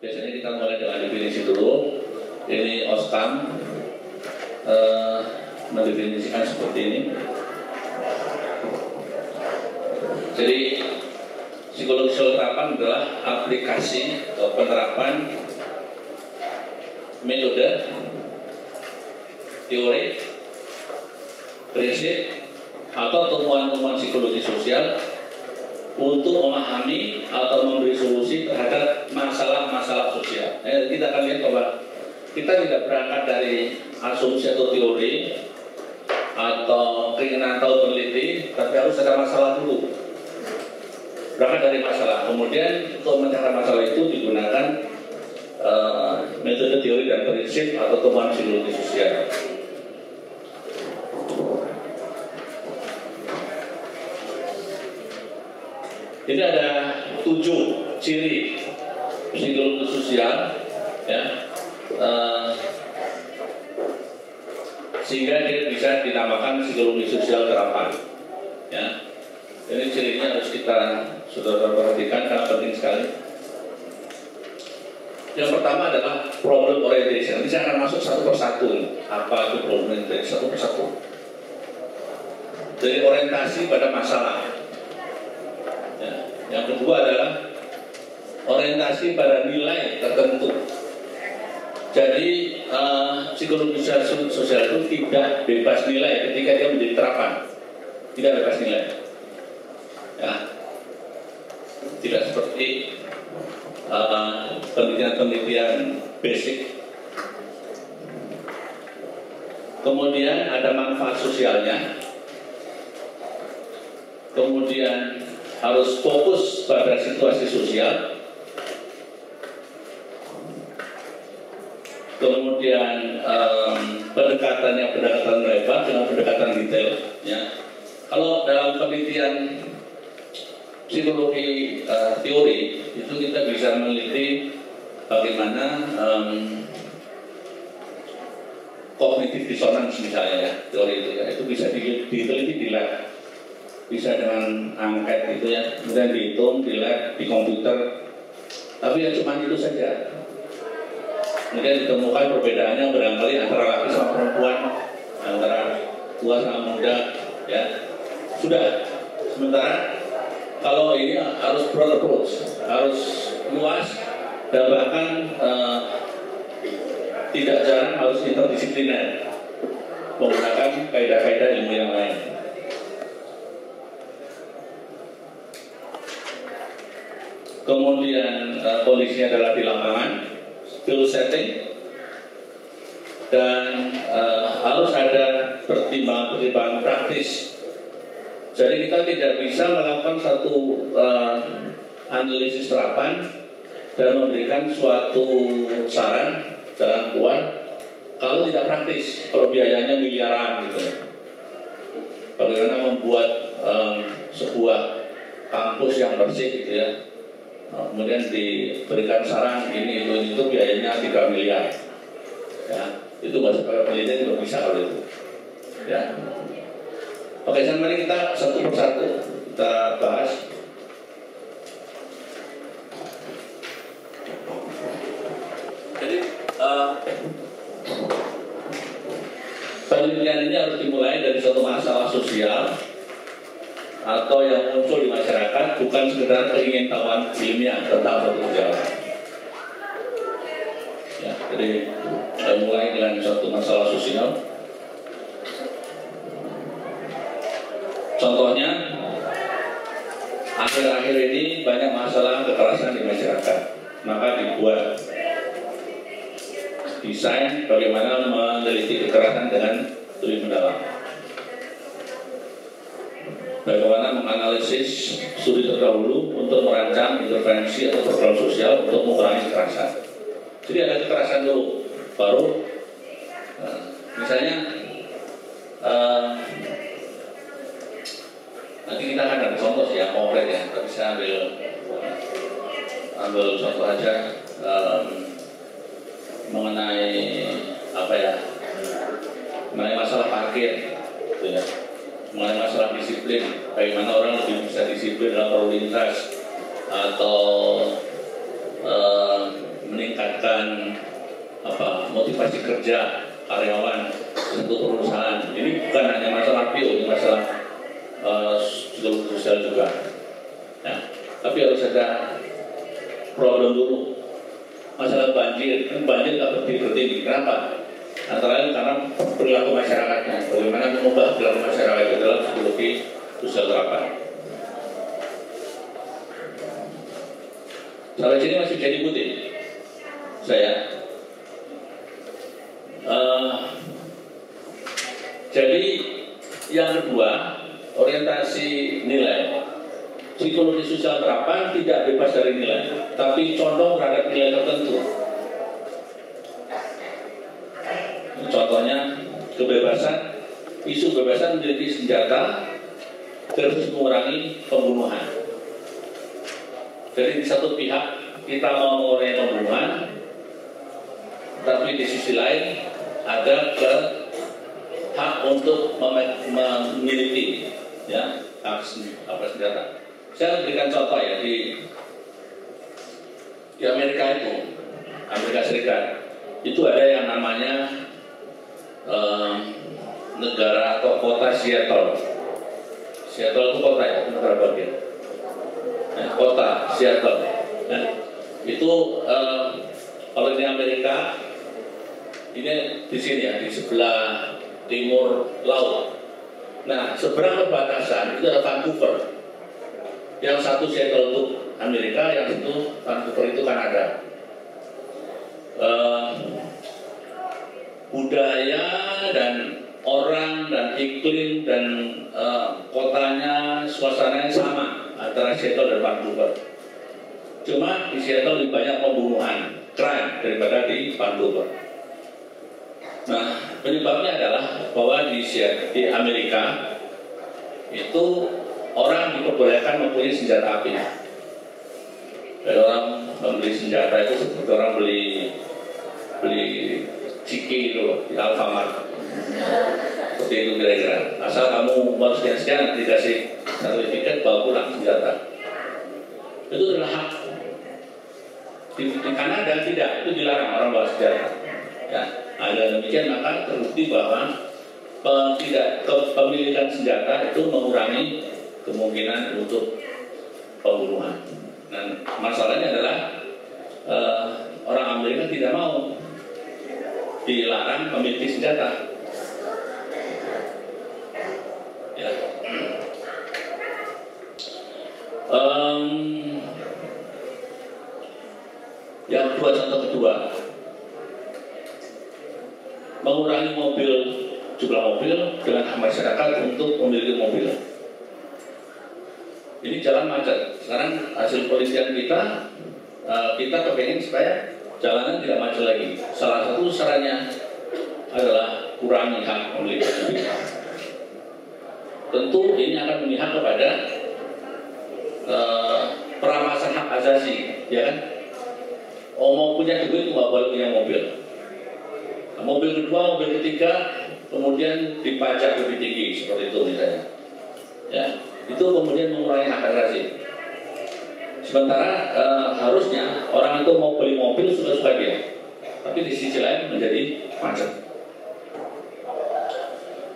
Biasanya kita mulai dengan definisi dulu. Ini Oskam mendefinisikan seperti ini. Jadi psikologi sosial terapan adalah aplikasi atau penerapan metode, teori, prinsip atau temuan-temuan psikologi sosial untuk memahami atau memberi solusi terhadap masalah-masalah sosial. Kita akan lihat bahwa kita tidak berangkat dari asumsi atau teori atau keinginan tahu peneliti, tapi harus ada masalah dulu. Berangkat dari masalah, kemudian untuk mencari masalah itu digunakan metode teori dan prinsip atau temuan psikologi sosial. Jadi ada 7 ciri psikologi sosial, ya, sehingga dia bisa dinamakan psikologi sosial terapan. Ya, ini cirinya harus kita saudara perhatikan karena penting sekali. Yang pertama adalah problem orientation. Ini saya akan masuk satu persatu. Apa itu problem orientation? Satu persatu. Dari orientasi pada masalah. Yang kedua adalah orientasi pada nilai tertentu. Jadi psikologi sosial itu tidak bebas nilai ketika dia menjadi terapan, tidak bebas nilai. Ya, tidak seperti penelitian-penelitian basic. Kemudian ada manfaat sosialnya. Kemudian harus fokus pada situasi sosial. Kemudian pendekatan lebar dengan pendekatan detail. Ya. Kalau dalam penelitian psikologi teori itu kita bisa meneliti bagaimana cognitive dissonance misalnya, ya, teori itu, ya, itu bisa diteliti di lab. Bisa dengan angket gitu, ya, kemudian dihitung di lab, di komputer, tapi ya cuma itu saja. Kemudian ditemukan perbedaannya barangkali antara laki sama perempuan, antara tua sama muda, ya, sudah. Sementara kalau ini harus broad approach, harus luas dan bahkan tidak jarang harus interdisipliner, menggunakan kaidah-kaidah ilmu yang lain. Kemudian kondisinya adalah di lapangan, field setting, dan harus ada pertimbangan praktis. Jadi kita tidak bisa melakukan satu analisis terapan dan memberikan suatu saran jalan keluar kalau tidak praktis, kalau biayanya miliaran gitu. Bagaimana membuat sebuah kampus yang bersih gitu, ya. Kemudian diberikan saran ini itu biayanya 3 miliar, ya, itu bahasa penelitian juga bisa kalau itu, ya. Oke, sekarang mari kita satu persatu kita bahas. Jadi penelitian ini harus dimulai dari suatu masalah sosial atau yang muncul di masyarakat, bukan sekedar keingintahuan ilmiah tentang suatu gejala. Ya, jadi kita mulai dengan suatu masalah sosial. Contohnya, akhir-akhir ini banyak masalah kekerasan di masyarakat, maka dibuat desain bagaimana meneliti kekerasan dengan lebih mendalam. Bagaimana menganalisis studi terdahulu untuk merancang intervensi atau program sosial untuk mengurangi kekerasan. Jadi ada kekerasan dulu, baru misalnya nanti kita akan ada contoh sih yang konkret, ya, tapi saya ambil contoh aja mengenai apa, ya, mengenai masalah parkir, gitu, ya. Mengenai masalah disiplin, bagaimana orang lebih bisa disiplin dalam lalu lintas atau meningkatkan motivasi kerja karyawan untuk perusahaan. Ini bukan hanya masalah PO, ini masalah juga sosial juga. Ya, tapi harus ada problem dulu. Masalah banjir, kan banjir nggak berhenti. Kenapa? Antara lain karena perilaku masyarakatnya. Bagaimana mengubah perilaku masyarakat itu dalam psikologi sosial terapan. Sampai sini masih jadi ikuti saya. Jadi yang kedua, orientasi nilai. Psikologi sosial terapan tidak bebas dari nilai, tapi condong terhadap nilai tertentu. Contohnya kebebasan, isu kebebasan menjadi senjata terus mengurangi pembunuhan. Jadi di satu pihak kita mau mengurangi pembunuhan, tapi di sisi lain ada hak untuk memiliki, ya, hak senjata. Saya berikan contoh ya di Amerika itu, Amerika Serikat itu ada yang namanya negara atau kota Seattle. Seattle itu kota ya, negara bagian. Kota Seattle. Itu kalau di Amerika ini di sini ya, di sebelah timur laut. Nah, seberang perbatasan itu ada Vancouver. Yang satu Seattle itu Amerika, yang satu Vancouver itu Kanada. Budaya dan orang dan iklim dan kotanya, suasananya sama antara Seattle dan Vancouver. Cuma di Seattle lebih banyak pembunuhan, crime daripada di Vancouver. Nah, penyebabnya adalah bahwa di Amerika itu orang diperbolehkan mempunyai senjata api. Dan orang membeli senjata itu seperti orang beli ciki itu di Alfamart. Seperti itu kira-kira. Asal kamu baru sekian dikasih sertifikat bawa pulang senjata. Itu adalah hak. Di Kanada tidak, itu dilarang orang bawa senjata. Ya, ada demikian maka terbukti bahwa kepemilikan senjata itu mengurangi kemungkinan untuk pembunuhan. Dan masalahnya adalah orang Amerika tidak mau dilarang memiliki senjata. Ya. Yang kedua, contoh kedua, mengurangi jumlah mobil dengan hak masyarakat untuk memiliki mobil. Ini jalan macet. Sekarang hasil penelitian kita kepengen supaya jalanan tidak macet lagi. Salah satu caranya adalah kurangi hak memiliki mobil. Tentu ini akan memihak kepada perampasan hak asasi, ya kan? Mau punya duit nggak boleh punya mobil. Nah, mobil kedua, mobil ketiga, kemudian dipajak lebih tinggi seperti itu misalnya. Ya. Itu kemudian mengurangi hak asasi. Sementara harusnya orang itu mau beli mobil suka-suka dia, tapi di sisi lain menjadi macet.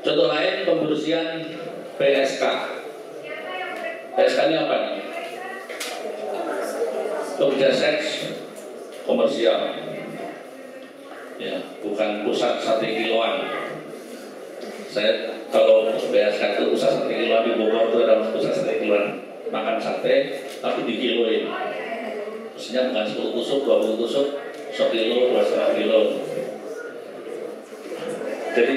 Contoh lain, pembersihan PSK. PSK ini apa nih? Pekerja seks komersial, ya, bukan pusat sate kiloan. Saya kalau PSK itu pusat sate kiloan di Bogor itu ada pusat sate kiloan, makan sate tapi dikiloin. Maksudnya bukan 10 tusuk, 20 tusuk, 1 kilo, 2,5 kilo. Jadi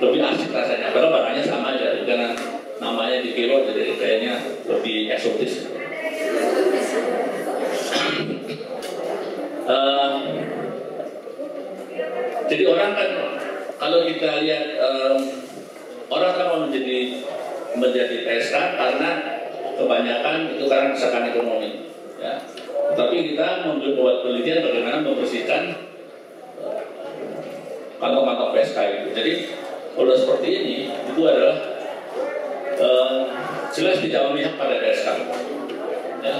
lebih asik rasanya, padahal barangnya sama aja, karena namanya di kilo jadi kayaknya lebih eksotis. Jadi orang kan kalau kita lihat orang kan mau menjadi PSK karena kebanyakan itu karena desakan ekonomi, ya. Tapi kita membuat penelitian bagaimana membersihkan kantong-kantong PSK itu. Jadi kalau seperti ini itu adalah jelas tidak memihak pada PSK, ya.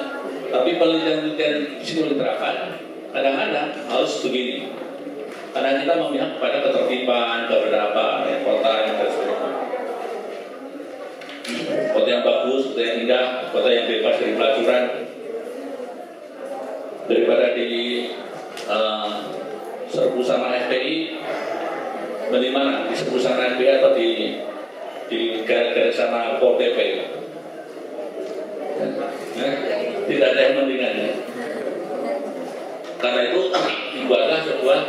Tapi penelitian psikologi terapan kadang-kadang harus begini. Karena kita memihak kepada ketertiban, keberapa ya, kota yang sebagainya. Kota yang bagus, kota yang indah, kota yang bebas dari pelacuran, daripada di serbu sama FPI, di mana di serbu sama FPI atau di garis sama Pol PP. Tidak ada yang mendingannya. Karena itu dibuatlah sebuah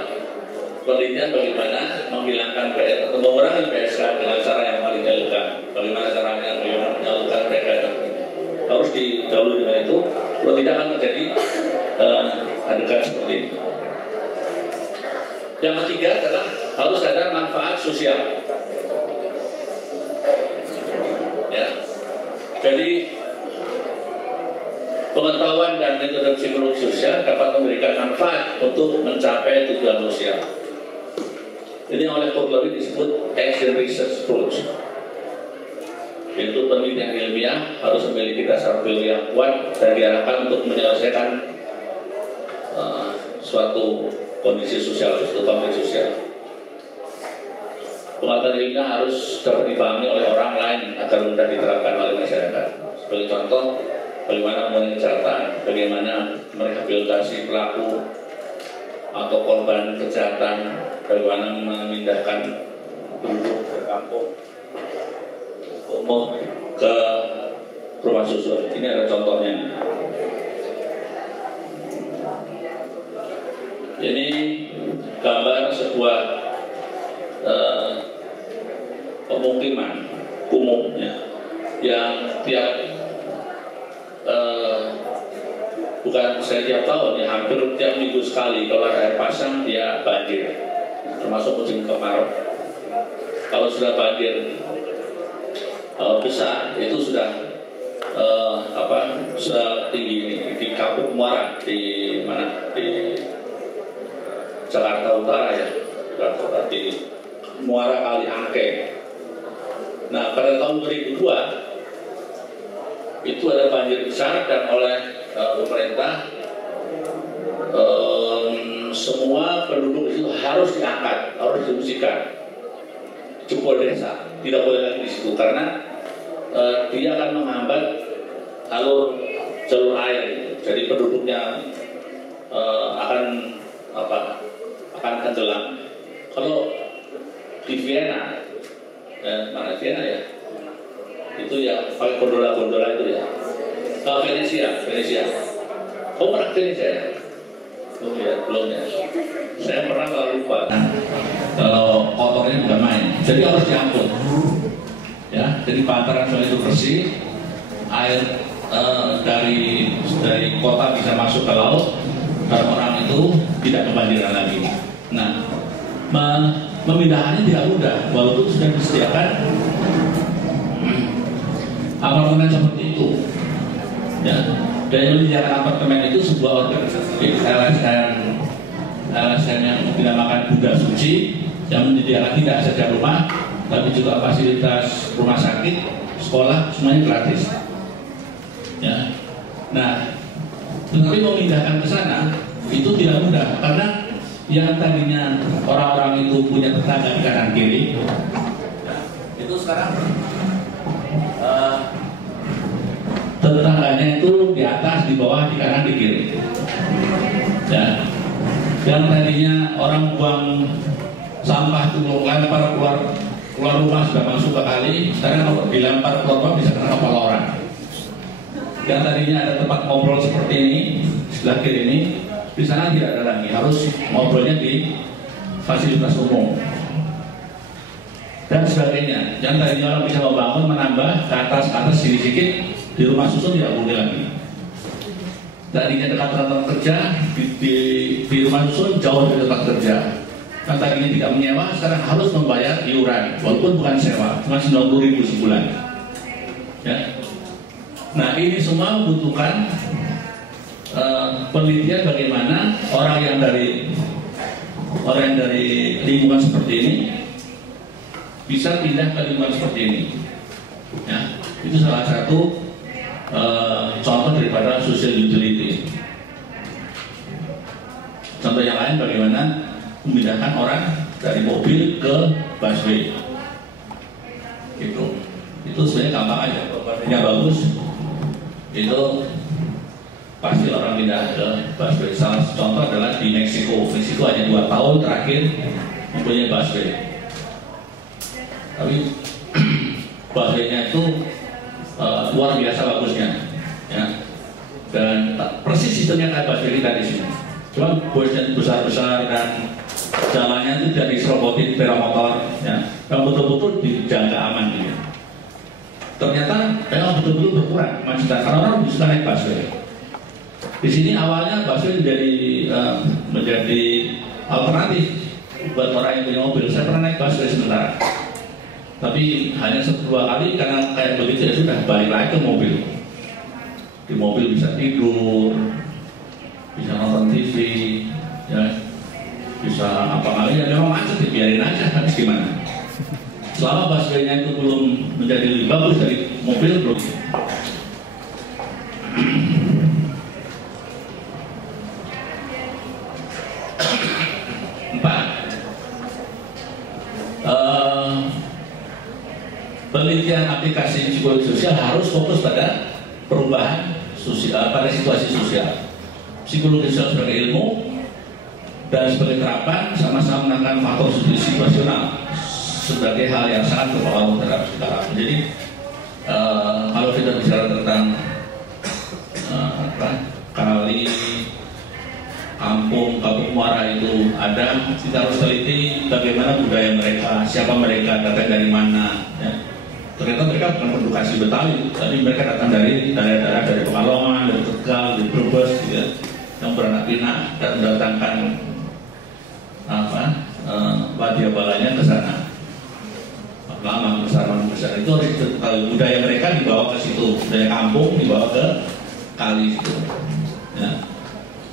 penelitian bagaimana menghilangkan PSK atau mengurangi PSK dengan cara yang paling elegan. Bagaimana caranya menyalurkan mereka harus didahului dengan itu, kalau tidak akan terjadi adegan seperti ini. Yang ketiga adalah harus ada manfaat sosial. Ya, jadi pengetahuan dan metode psikologi sosial dapat memberikan manfaat untuk mencapai tujuan sosial. Ini oleh Kotler disebut action research approach. Itu penelitian ilmiah harus memiliki dasar teori yang kuat dan diarahkan untuk menyelesaikan suatu kondisi sosial, suatu konflik sosial. Pengetahuan ilmiah harus dapat dipahami oleh orang lain agar mudah diterapkan oleh masyarakat. Sebagai contoh, bagaimana memenuhi kejahatan, bagaimana merehabilitasi pelaku atau korban kejahatan, bagaimana memindahkan penduduk ke kampung umum ke rumah susun. Ini ada contohnya. Ini gambar sebuah pemukiman kumuh ya, yang tiap bukan saya tiap tahun ya, hampir tiap minggu sekali kalau air pasang dia banjir, termasuk musim kemarau. Kalau sudah banjir besar itu sudah sudah tinggi ini di Kapuk Muara di mana di Jakarta Utara ya, Jakarta di Muara Kali Angke. Nah pada tahun 2002 itu ada banjir besar dan oleh pemerintah semua penduduk itu harus diangkat, harus diungsikan, jebol desa, tidak boleh lagi di situ karena dia akan menghambat jalur air, jadi penduduknya akan tenggelam. Kalau di Vienna, mana Vienna ya? Itu ya pakai gondola-gondola itu ya. Kalau Venesia. Kamu pernah Venesia ya? Oh ya, belum ya. Saya pernah kalau lupa. Kalau kotornya bukan main, jadi harus diangkut. Ya, jadi pantaran sungai itu bersih, air dari kota bisa masuk ke laut, dan orang itu tidak kebanjiran lagi. Nah, memindahkannya tidak mudah, walaupun sudah disediakan apartemen seperti itu. Ya, dan yang menyediakan apartemen itu sebuah organisasi LSM yang dinamakan Bunda Suci, yang menyediakan tidak saja rumah, tapi juga fasilitas rumah sakit, sekolah, semuanya gratis. Ya, nah, tetapi memindahkan ke sana itu tidak mudah karena yang tadinya orang-orang itu punya tetangga di kanan kiri, itu sekarang tetangganya itu di atas, di bawah, di kanan, di kiri. Ya, yang tadinya orang buang sampah itu lempar keluar rumah sudah masuk ke kali, sekarang kalau dilempar keluar rumah bisa kena kepala orang. Yang tadinya ada tempat ngobrol seperti ini sebelah kiri ini, di sana tidak ada lagi, harus ngobrolnya di fasilitas umum dan sebagainya. Yang tadinya orang bisa membangun, menambah ke atas sedikit di rumah susun tidak boleh lagi. Tadinya dekat tempat kerja di rumah susun jauh dari tempat kerja. Yang tadinya tidak menyewa sekarang harus membayar iuran, walaupun bukan sewa, cuma 90.000 sebulan. Ya. Nah ini semua membutuhkan penelitian bagaimana orang yang dari lingkungan seperti ini bisa pindah ke lingkungan seperti ini. Ya, itu salah satu contoh daripada social utility. Contoh yang lain bagaimana memindahkan orang dari mobil ke busway. Itu sebenarnya gampang aja. Kalau busway-nya bagus, itu pasti orang pindah ke busway. Salah satu contoh adalah di Meksiko. Meksiko hanya 2 tahun terakhir mempunyai busway. Tapi busway-nya itu luar biasa bagusnya, ya. Dan persis sistemnya kayak busway kita di sini. Cuma busnya besar-besar dan jalannya itu tidak diserobotin sepeda motor, ya. Yang betul-betul dijaga aman gitu. Ternyata memang betul-betul berkurang kemacetan karena orang bisa naik busway. Di sini awalnya busway menjadi alternatif buat orang yang punya mobil. Saya pernah naik busway sementara, tapi hanya 1-2 kali karena kayak begitu ya sudah balik lagi ke mobil. Di mobil bisa tidur, bisa nonton TV, ya, bisa apa kali ya memang macet, dibiarin aja, habis gimana? Selama busway-nya itu belum menjadi lebih bagus dari mobil belum. Penelitian aplikasi psikologi sosial harus fokus pada perubahan sosial, pada situasi sosial. Psikologi sosial sebagai ilmu dan sebagai terapan sama-sama menangkan faktor situasional sebagai hal yang sangat berpengaruh terhadap sekarang. Jadi kalau kita bicara tentang kali kampung muara itu ada, kita harus teliti bagaimana budaya mereka, siapa mereka, datang dari mana, ya. Ternyata mereka bukan penduduk Betawi, tapi mereka datang dari daerah-daerah dari Pekalongan, dari Tegal, dari Brebes, ya, yang beranak pinak dan mendatangkan wadia balanya ke sana. Lama besar itu harus diketahui. Budaya mereka dibawa ke situ, budaya kampung dibawa ke kali itu. Ya.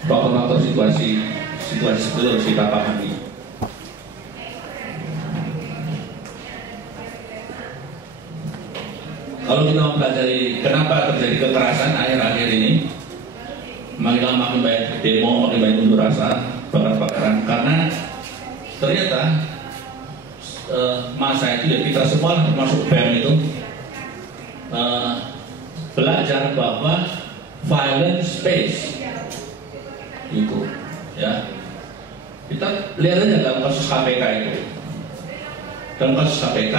Faktor-faktor situasi seperti harus kita pahami. Kalau kita mempelajari kenapa terjadi kekerasan akhir-akhir ini, makin lama makin banyak demo, makin banyak unjuk rasa, bakar-bakaran, karena ternyata masa itu ya kita semua termasuk BEM itu belajar bahwa violence space itu, ya. Kita lihat aja dalam kasus KPK itu. Dalam kasus KPK,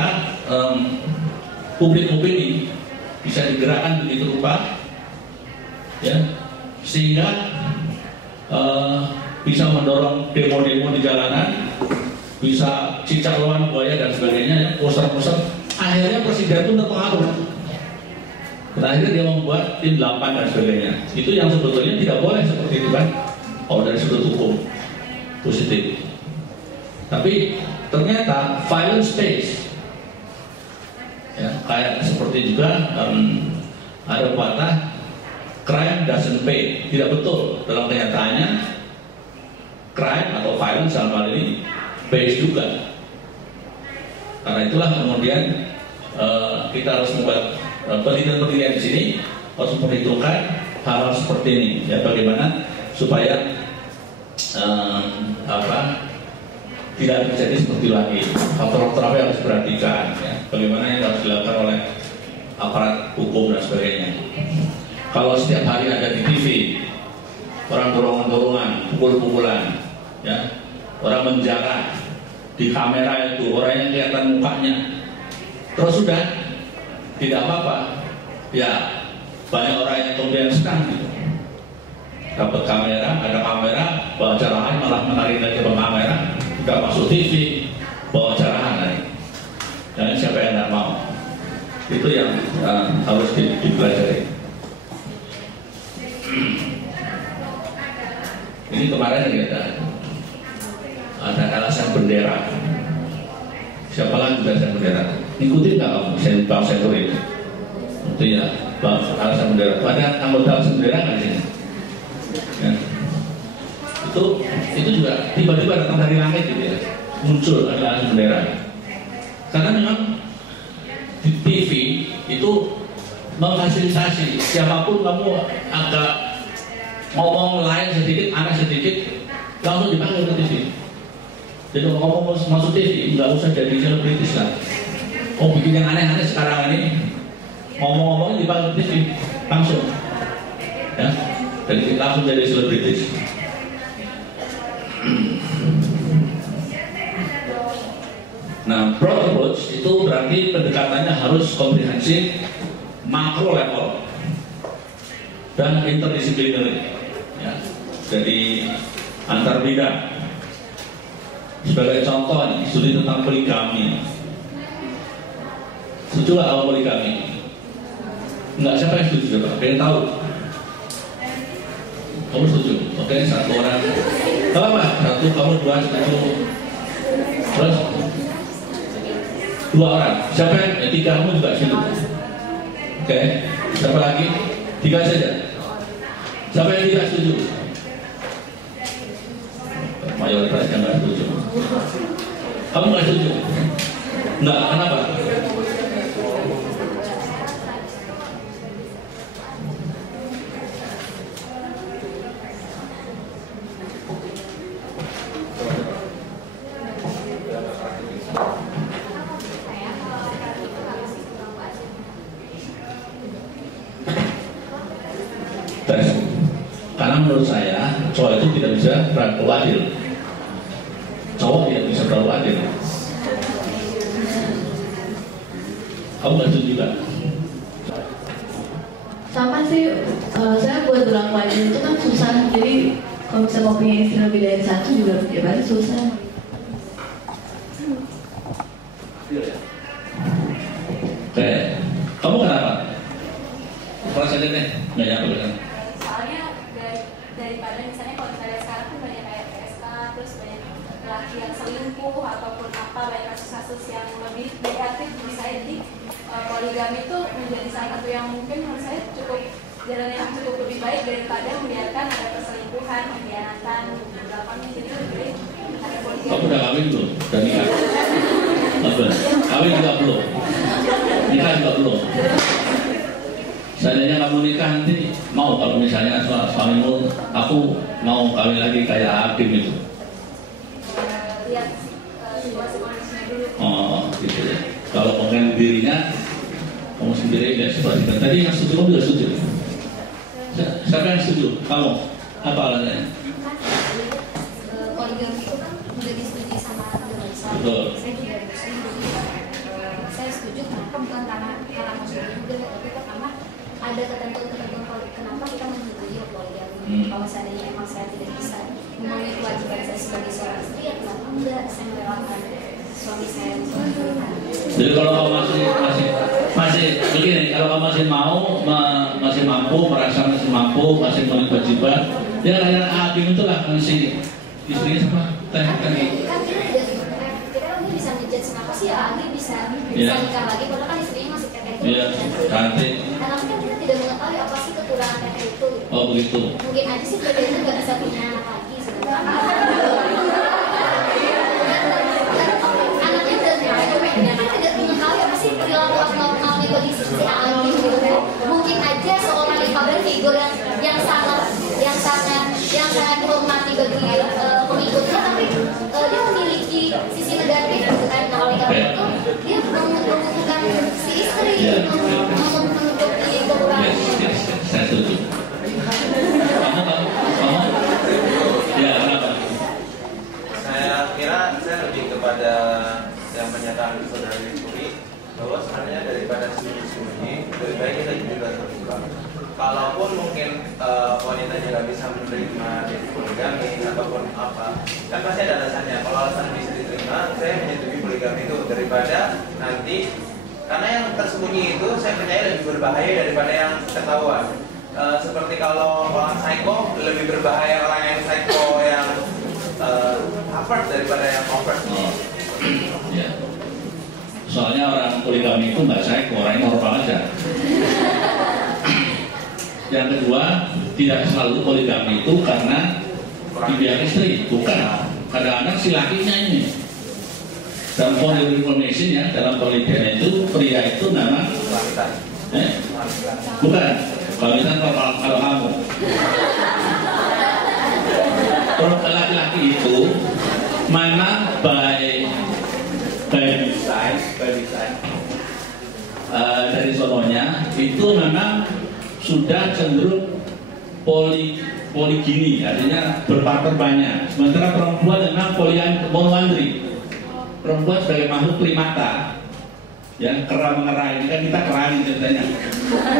publik opini bisa digerakkan begitu rupa, ya, sehingga bisa mendorong demo-demo di jalanan, bisa cicak lawan buaya dan sebagainya, poster-poster. Akhirnya presiden pun terpengaruh. Akhirnya dia membuat tim 8 dan sebagainya. Itu yang sebetulnya tidak boleh seperti itu kan, kalau dari sudut hukum positif. Tapi ternyata violent space, ya, kayak seperti juga ada pepatah crime doesn't pay. Tidak betul. Dalam kenyataannya crime atau violence dalam hal ini pays juga. Karena itulah kemudian kita harus membuat penelitian-penelitian di sini, harus memperhitungkan hal-hal seperti ini, ya, bagaimana supaya tidak terjadi seperti lagi. Faktor-faktor apa yang harus diperhatikan, ya, bagaimana yang harus dilakukan oleh aparat hukum dan sebagainya. Kalau setiap hari ada di TV orang dorong-dorongan, pukul-pukulan, ya, orang menjarah di kamera itu, orang yang kelihatan mukanya, terus sudah tidak apa-apa, ya, banyak orang yang kemudian senang gitu. Dapat kamera, ada kamera, bawa carahan malah menarik lagi ke kamera, tidak masuk TV, bawa carahan lagi. Dan siapa yang tidak mau? Itu yang harus dipelajari. Ini kemarin ada alasan bendera. Siapa lagi alasan bendera? Ikutin nggak kamu Bang Sentur itu? Itu ya, Bang alasan bendera. Ada anggota alasan bendera nggak di sini? Ya. Itu juga tiba-tiba datang dari langit gitu ya, muncul ada alasan bendera. Karena memang di TV itu memfasilitasi siapapun kamu agak ngomong lain sedikit, aneh sedikit, langsung dipanggil ke TV. Jadi kalau ngomong masuk TV, nggak usah jadi selebritis lah. Oh bikin yang aneh-aneh sekarang ini, ngomong-ngomong dipanggil ke TV langsung, ya, jadi langsung jadi selebritis. Nah, broad approach itu berarti pendekatannya harus komprehensif, makro level, dan interdisipliner. Ya. Jadi antar bidang. Sebagai contoh nih, studi tentang poligami. Setuju nggak sama poligami? Enggak, siapa yang setuju coba? Pengen tahu? Kamu setuju? Oke, satu orang. Kalau apa? Satu, kamu dua setuju. Terus? Dua orang. Siapa yang? Tiga, kamu juga setuju. Oke, siapa lagi? Tiga saja. Siapa yang tidak setuju? Mayoritas yang nggak setuju. Kamu nggak setuju? Nggak, kenapa? Karena menurut saya cowok itu tidak bisa berlaku adil. Cowok tidak bisa berlaku adil. Kamu nggak setuju juga? Sama sih, saya buat berlaku adil itu kan susah. Jadi kalau misalnya mau punya istri lebih dari satu juga ya pasti susah. Oke, kamu kenapa? Perasaan deh, nggak nyampe kan? Daripada misalnya kalau misalnya sekarang tuh banyak kayak PSK, terus banyak laki yang selingkuh ataupun apa, banyak kasus-kasus yang lebih negatif menurut saya. Jadi poligami itu menjadi salah satu yang mungkin menurut saya cukup jalan yang cukup lebih baik daripada membiarkan ada perselingkuhan, pengkhianatan, beberapanya. Jadi lebih baik ada poligami. Kamu udah kawin belum? Udah nikah? Belum. Kawin juga belum? Nikah juga belum? Seandainya kamu nikah nanti mau kalau misalnya suamimu, aku mau kawin lagi kayak Hakim itu. Lihat situasi kondisinya dulu. Oh, gitu ya. Kalau pengen dirinya, kamu sendiri lihat situasi. Tadi yang setuju, kamu juga setuju. Siapa yang setuju? Kamu? Apa alasannya? Poligami itu kan udah disetujui sama agama Islam. Betul. Saya juga muslim, jadi saya setuju. Kenapa? Bukan karena muslim juga, tapi karena ada ketentuan kenapa kita menyetujui poligami. Kalau seandainya emang saya tidak bisa memenuhi kewajiban saya sebagai seorang istri, ya kenapa enggak saya merelakan suami saya untuk Jadi kalau kamu masih begini, kalau kamu masih mampu, merasa masih mampu, masih memenuhi kewajiban, ya layanan Hakim itulah ngasih istrinya sama tadi. Kan kita kan bisa ngejudge kenapa sih ya Agri bisa nikah lagi, padahal kan istrinya masih teteh. Iya, cantik. Karena kan kita tidak mengetahui apa sih kekurangan teteh itu. Oh begitu. Mungkin aja sih teteh itu nggak bisa punya anak lagi sebenarnya. Anaknya tidak mengetahui apa sih perilaku abnormalnya kondisi si Agri gitu kan. Mungkin aja seorang father figure yang sangat dihormati bagi pengikutnya, tapi dia memiliki sisi negatif gitu kan. Nah oleh karena itu dia membutuhkan si istri untuk menutupi kekurangannya. Saya setuju. Kamu? Ya, kenapa? Saya kira saya lebih kepada yang pernyataan saudara Yusuri, bahwa sebenarnya daripada sembunyi-sembunyi, lebih baik kita juga terbuka. Kalaupun mungkin wanitanya nggak bisa menerima poligami ataupun apa, kan pasti ada alasannya. Kalau alasan bisa diterima, saya menyetujui poligami itu daripada nanti, karena yang tersembunyi itu saya percaya lebih berbahaya daripada yang ketahuan. Seperti kalau orang psycho, lebih berbahaya orang yang psycho yang avert daripada yang overt. Ya. Soalnya orang poligami itu nggak psycho, orangnya normal aja. Yang kedua, tidak selalu poligami itu karena dibiarkan istri, bukan. Kadang-kadang si lakinya ini. Dalam polyinformation ya, dalam poligami itu pria itu nama bukan. Kalau kalau kamu laki-laki itu mana by design dari sononya itu memang sudah cenderung poligini, artinya berpartner banyak. Sementara perempuan memang monoandri. Perempuan sebagai makhluk primata, ya, kera mengerai, ini kan kita kera nih ceritanya.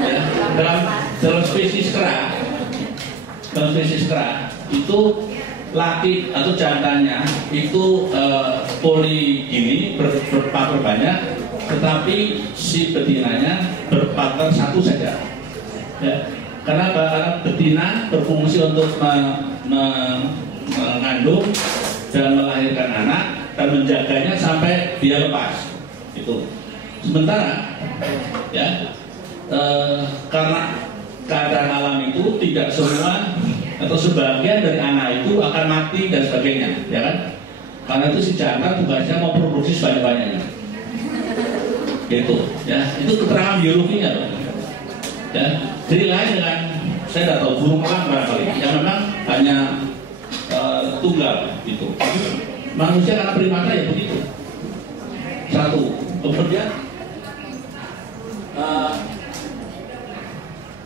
Ya, dalam spesies kera itu laki atau jantannya itu poligini, berpartner banyak, tetapi si betinanya berpartner satu saja. Ya. Kenapa? Karena betina berfungsi untuk mengandung dan melahirkan anak dan menjaganya sampai dia lepas. Itu. Sementara, ya, karena keadaan alam itu tidak semua atau sebagian dari anak itu akan mati dan sebagainya, ya kan? Karena itu si jantan tugasnya mau produksi sebanyak-banyaknya. Gitu, ya. Itu keterangan biologinya loh. Ya, jadi lain dengan saya tidak tahu burung elang barangkali yang memang hanya tunggal gitu. Manusia karena primata ya begitu. Satu, kemudian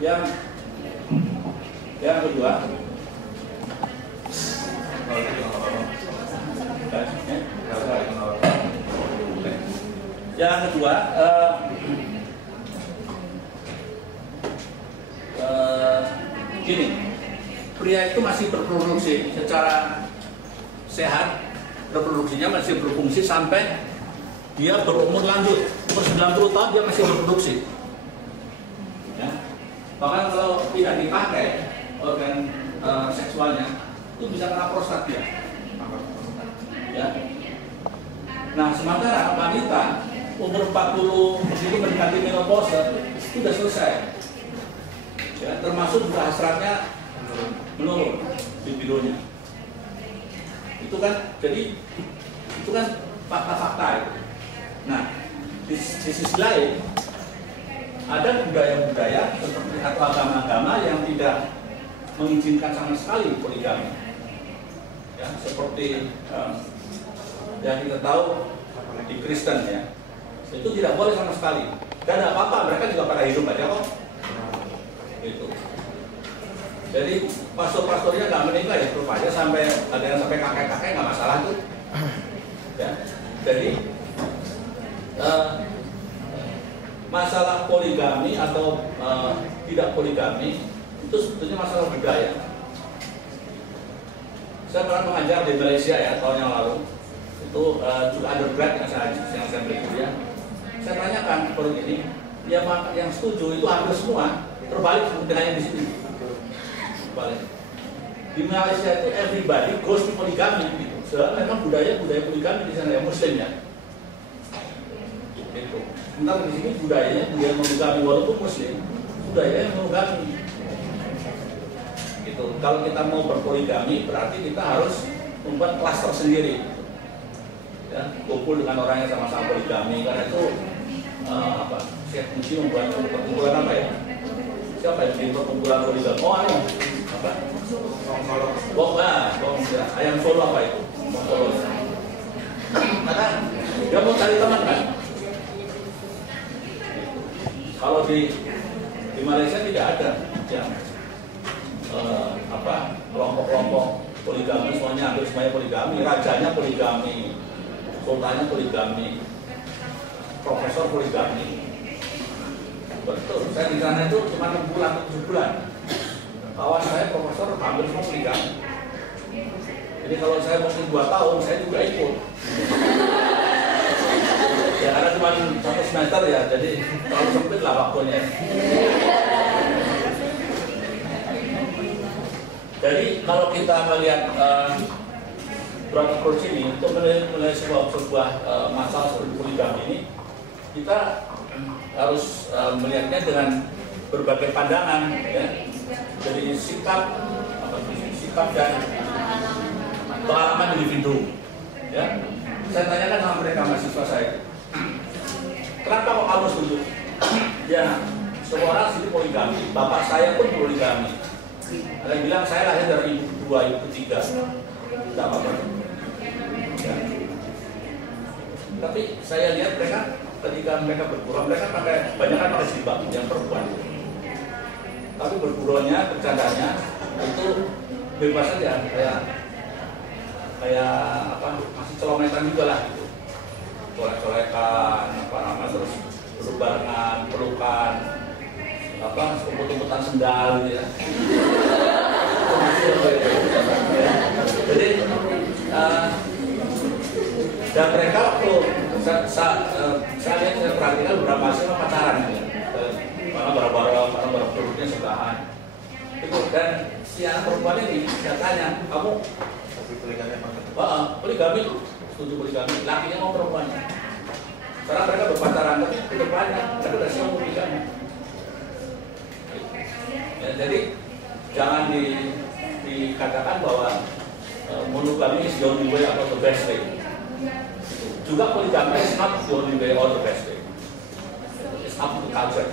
yang kedua, gini, pria itu masih berproduksi secara sehat, reproduksinya masih berfungsi sampai dia berumur lanjut, umur 90 tahun dia masih berproduksi. Ya. Bahkan kalau tidak dipakai organ seksualnya, itu bisa kena prostat dia. Ya. Nah, sementara wanita umur 40 itu mendekati menopause itu sudah selesai. Ya, termasuk juga hasratnya menurun libidonya. Itu kan, jadi itu kan fakta-fakta itu. Nah, di sisi lain ada budaya-budaya seperti atau agama-agama yang tidak mengizinkan sama sekali poligami. Ya, seperti yang kita tahu di Kristen ya, itu tidak boleh sama sekali. Dan tidak apa-apa, mereka juga pada hidup aja kok. Itu. Jadi pastor-pastornya nggak menikah ya, terus aja sampai ada yang sampai kakek-kakek nggak masalah tuh. Ya. Jadi masalah poligami atau tidak poligami itu sebetulnya masalah budaya. Saya pernah mengajar di Malaysia ya tahun yang lalu. Itu juga undergrad yang saya beri kuliah. Saya tanyakan seperti ini, yang setuju itu hampir semua terbalik dengan yang di sini. Terbalik. Di Malaysia itu everybody goes to poligami gitu. Soalnya memang budaya poligami di sana yang Muslim ya. Gitu. Sementara di sini budaya monogami walaupun Muslim, budaya yang monogami. Gitu. Kalau kita mau berpoligami berarti kita harus membuat klaster sendiri. Ya, kumpul dengan orang yang sama-sama poligami karena itu Syekh Muji membuat perkumpulan apa ya? Siapa yang bikin perkumpulan poligami? Apa? Ayam Solo apa itu? Solo. Karena dia mau cari teman kan? Kalau di Malaysia tidak ada yang kelompok-kelompok poligami, hampir semuanya poligami, rajanya poligami, sultannya poligami, profesor poligami. Betul, saya di sana itu cuma 6 bulan, 7 bulan. Kawan saya profesor hampir semua poligami. Jadi kalau saya mungkin 2 tahun, saya juga ikut. Ya karena cuma 1 semester ya, jadi terlalu sempit lah waktunya. Jadi kalau kita melihat drug approach ini untuk menilai sebuah masalah seperti poligami ini, kita harus melihatnya dengan berbagai pandangan, ya. Dari sikap dan pengalaman individu. Ya. Saya tanyakan sama mereka mahasiswa saya, kenapa kok kamu setuju? Ya, semua orang sini poligami, bapak saya pun poligami. Ada yang bilang saya lahir dari ibu kedua, ibu ketiga. tidak apa-apa. Ya. Tapi saya lihat mereka ketika mereka bergurau, mereka banyak kan pakai jilbab yang perempuan. Tapi berguruannya, bercandanya itu bebas saja, kayak apa, masih celometan juga lah gitu, colek-colekan, apa nama, terus duduk barengan, pelukan, apa, umput-umputan sendal gitu ya. Jadi dan mereka waktu saya lihat, saya perhatikan beberapa hasil pacaran gitu ya. Mana barang-barang produknya sebelahan itu, dan si anak perempuan ini saya tanya, kamu poligami apa? Poligami, setuju poligami, lakinya mau perempuannya, karena mereka berpacaran tapi ke depannya mereka udah siap poligami. Ya, jadi jangan dikatakan bahwa monogami is the only way atau the best way. Juga poligami is not the only way or the best way. It's up to culture.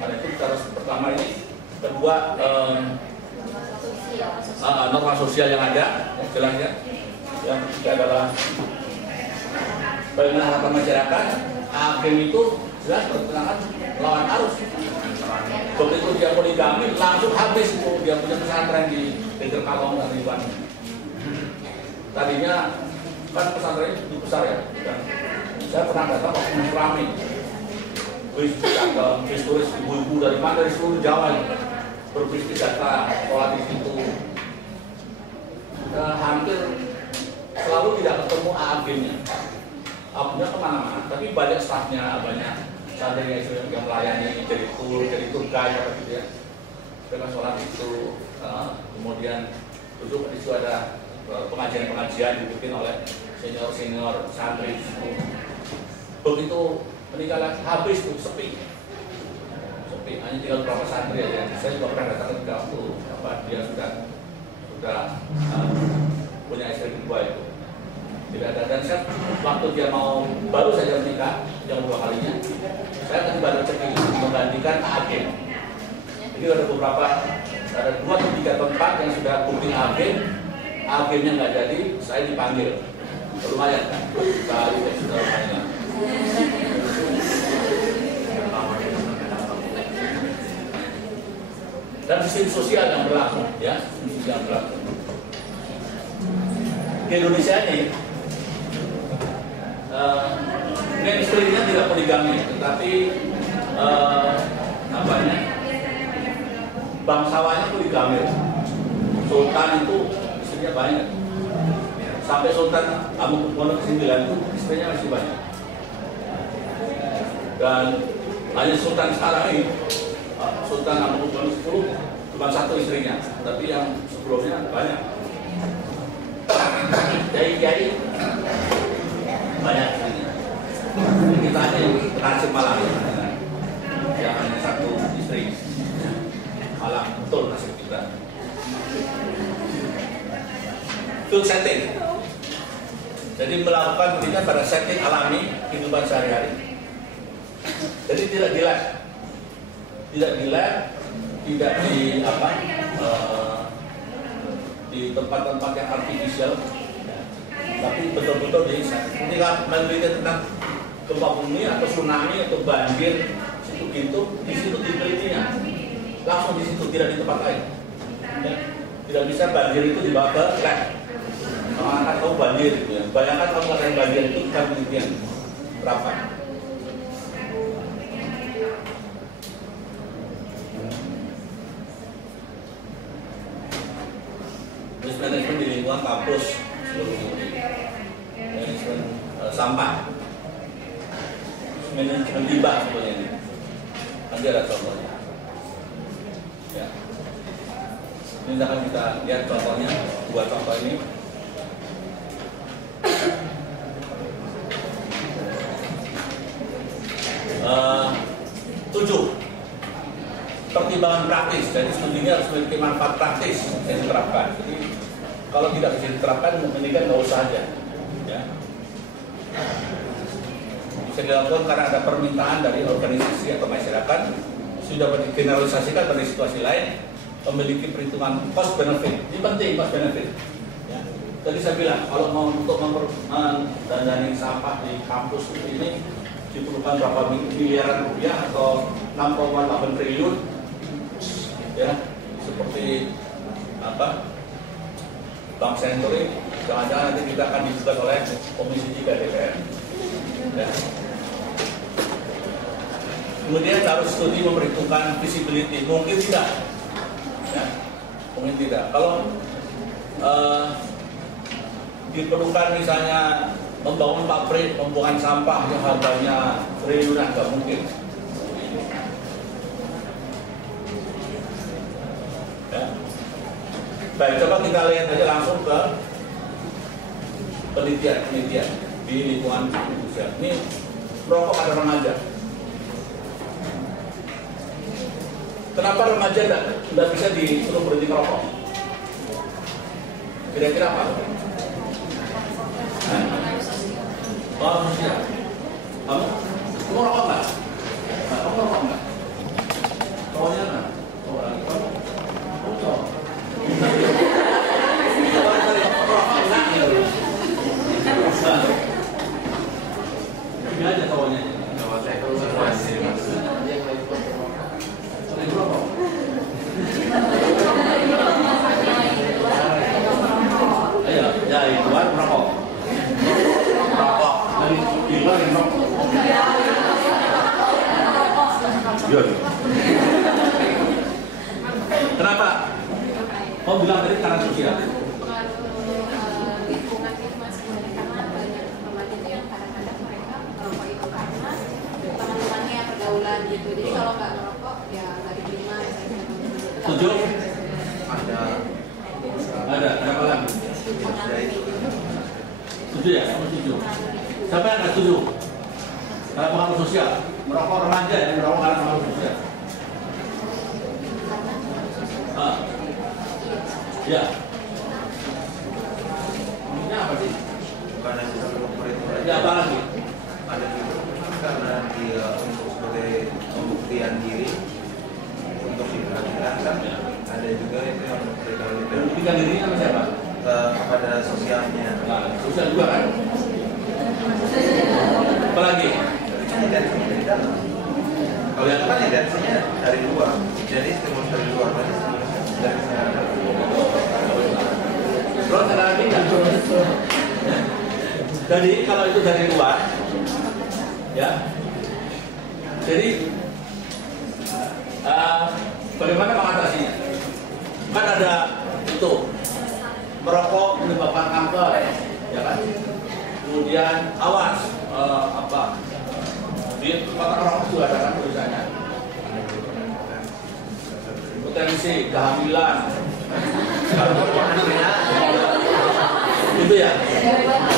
Karena itu cara pertama ini, kedua norma sosial yang ada, yang jelas ya. Yang ketiga adalah bagaimana harapan masyarakat. Hakim itu jelas bertentangan lawan arus. Begitu dia poligami langsung habis itu, dia punya pesantren di Desa Kalong dan Iwan. Tadinya kan pesantrennya cukup besar ya. Dan saya pernah datang waktu masih ramai. Bis turis ibu-ibu dari mana, dari seluruh Jawa berbisnis data sekolah di situ. Hampir selalu tidak ketemu AAG-nya. AAG-nya kemana-mana, tapi banyak stafnya, banyak santrinya yang melayani, jadi tour guide apa gitu ya. Dengan sholat itu, kemudian duduk di situ ada pengajian-pengajian dibikin oleh senior santri. Begitu menikah lagi, habis tuh, sepi, hanya tinggal beberapa santri aja. Saya juga pernah datang ke waktu dia sudah punya istri kedua itu, tidak ada. Dan saya waktu dia mau baru saja menikah yang kedua kalinya, saya tiba-tiba rezeki menggantikan AAG. Jadi ada 2 atau 3 tempat yang sudah booking AAG-nya nggak jadi, saya dipanggil. Lumayan kan, kali ini sudah lumayan. Dan sistem sosial yang berlaku, ya, sistem sosial yang berlaku. Di Indonesia ini, mainstreamnya tidak poligami, tetapi bangsawannya poligami. Sultan itu istrinya banyak, sampai Sultan Hamengkubuwono ke-9 itu istrinya masih banyak. Dan hanya Sultan sekarang ini, Sultan Hamengkubuwono 10, cuma 1 istrinya, tapi yang sebelumnya banyak. Kiai banyak istrinya. Kita hanya yang Nasib Malang yang hanya 1 istri. Malang betul nasib kita. Field setting. Jadi melakukan pendidikan pada setting alami kehidupan sehari-hari. Jadi tidak di lab, tidak di tempat-tempat yang artifisial, tapi betul-betul ketika meneliti tentang gempa bumi atau tsunami atau banjir gitu, di situ ditelitinya langsung di situ, tidak di tempat lain. Ya. Tidak bisa banjir itu dibawa ke lab. Mengangkat kamu banjir, gitu ya. Bayangkan kamu mengatakan banjir itu kita penelitian berapa? Terus manajemen di lingkungan kampus seluruh ini, manajemen sampah, manajemen limbah sebenarnya ini. Nanti ada contohnya. Ya. Ini akan kita lihat contohnya, 2 contoh ini. Tujuh, pertimbangan praktis. Jadi studinya harus memiliki manfaat praktis yang diterapkan. Jadi kalau tidak bisa diterapkan, mendingan nggak usah aja. Ya. Bisa dilakukan karena ada permintaan dari organisasi atau masyarakat, sudah digeneralisasikan pada situasi lain, memiliki perhitungan cost benefit. Ini penting, cost benefit. Ya. tadi saya bilang kalau mau untuk mendandani sampah di kampus ini diperlukan berapa miliaran rupiah atau 6,8 triliun, ya, seperti apa Bank Senturi, jangan-jangan nanti kita akan digugat oleh Komisi 3 DPR. Ya. Kemudian harus studi memperhitungkan visibility, mungkin tidak, ya, mungkin tidak. Kalau diperlukan misalnya membangun pabrik pembuangan sampah yang harganya triliunan, nggak mungkin. Ya. Baik, coba kita lihat aja langsung ke penelitian di lingkungan industrial. Ini merokok pada remaja. Kenapa remaja tidak bisa disuruh berhenti merokok? Kira-kira apa? Oh, sosial. Kamu merokok nggak? Kamu merokok nggak? Cowoknya nggak? Cowok lagi. Kamu cowok. Ini aja cowoknya. Cowok saya itu masih Merokok. Ayo, ya di luar merokok. Merokok. Di luar merokok. Iya. Kenapa? Mau bilang tadi karena sosial. Lingkungan itu Mas, karena banyak remaja itu yang kadang-kadang mereka merokok itu karena teman-temannya pergaulan gitu. Jadi kalau nggak merokok ya nggak diterima. Setuju? ada Ada apa lagi? Setuju ya? Kamu setuju? Siapa yang nggak setuju? Karena pengaruh sosial. Merokok remaja yang merokok karena pengaruh sosial. Ya. Ini apa sih? bukan hanya satu ukur itu aja. Ya apa lagi? Ada juga karena dia untuk sebagai pembuktian diri untuk diperhatikan kan, ada juga itu yang mereka Membuktikan dirinya sama siapa? kepada sosialnya. Nah, sosial juga kan? Apa lagi? Evidensinya dari dalam. Kalau yang kan evidensinya dari luar, jadi stimulus dari luar, berarti stimulus dari sana. Terus ada lagi nggak? Jadi kalau itu dari luar, ya. Jadi bagaimana mengatasinya? Kan ada itu merokok menyebabkan kanker, ya kan? Kemudian awas di tempat merokok juga ada kan tulisannya. Potensi kehamilan. Itu ya.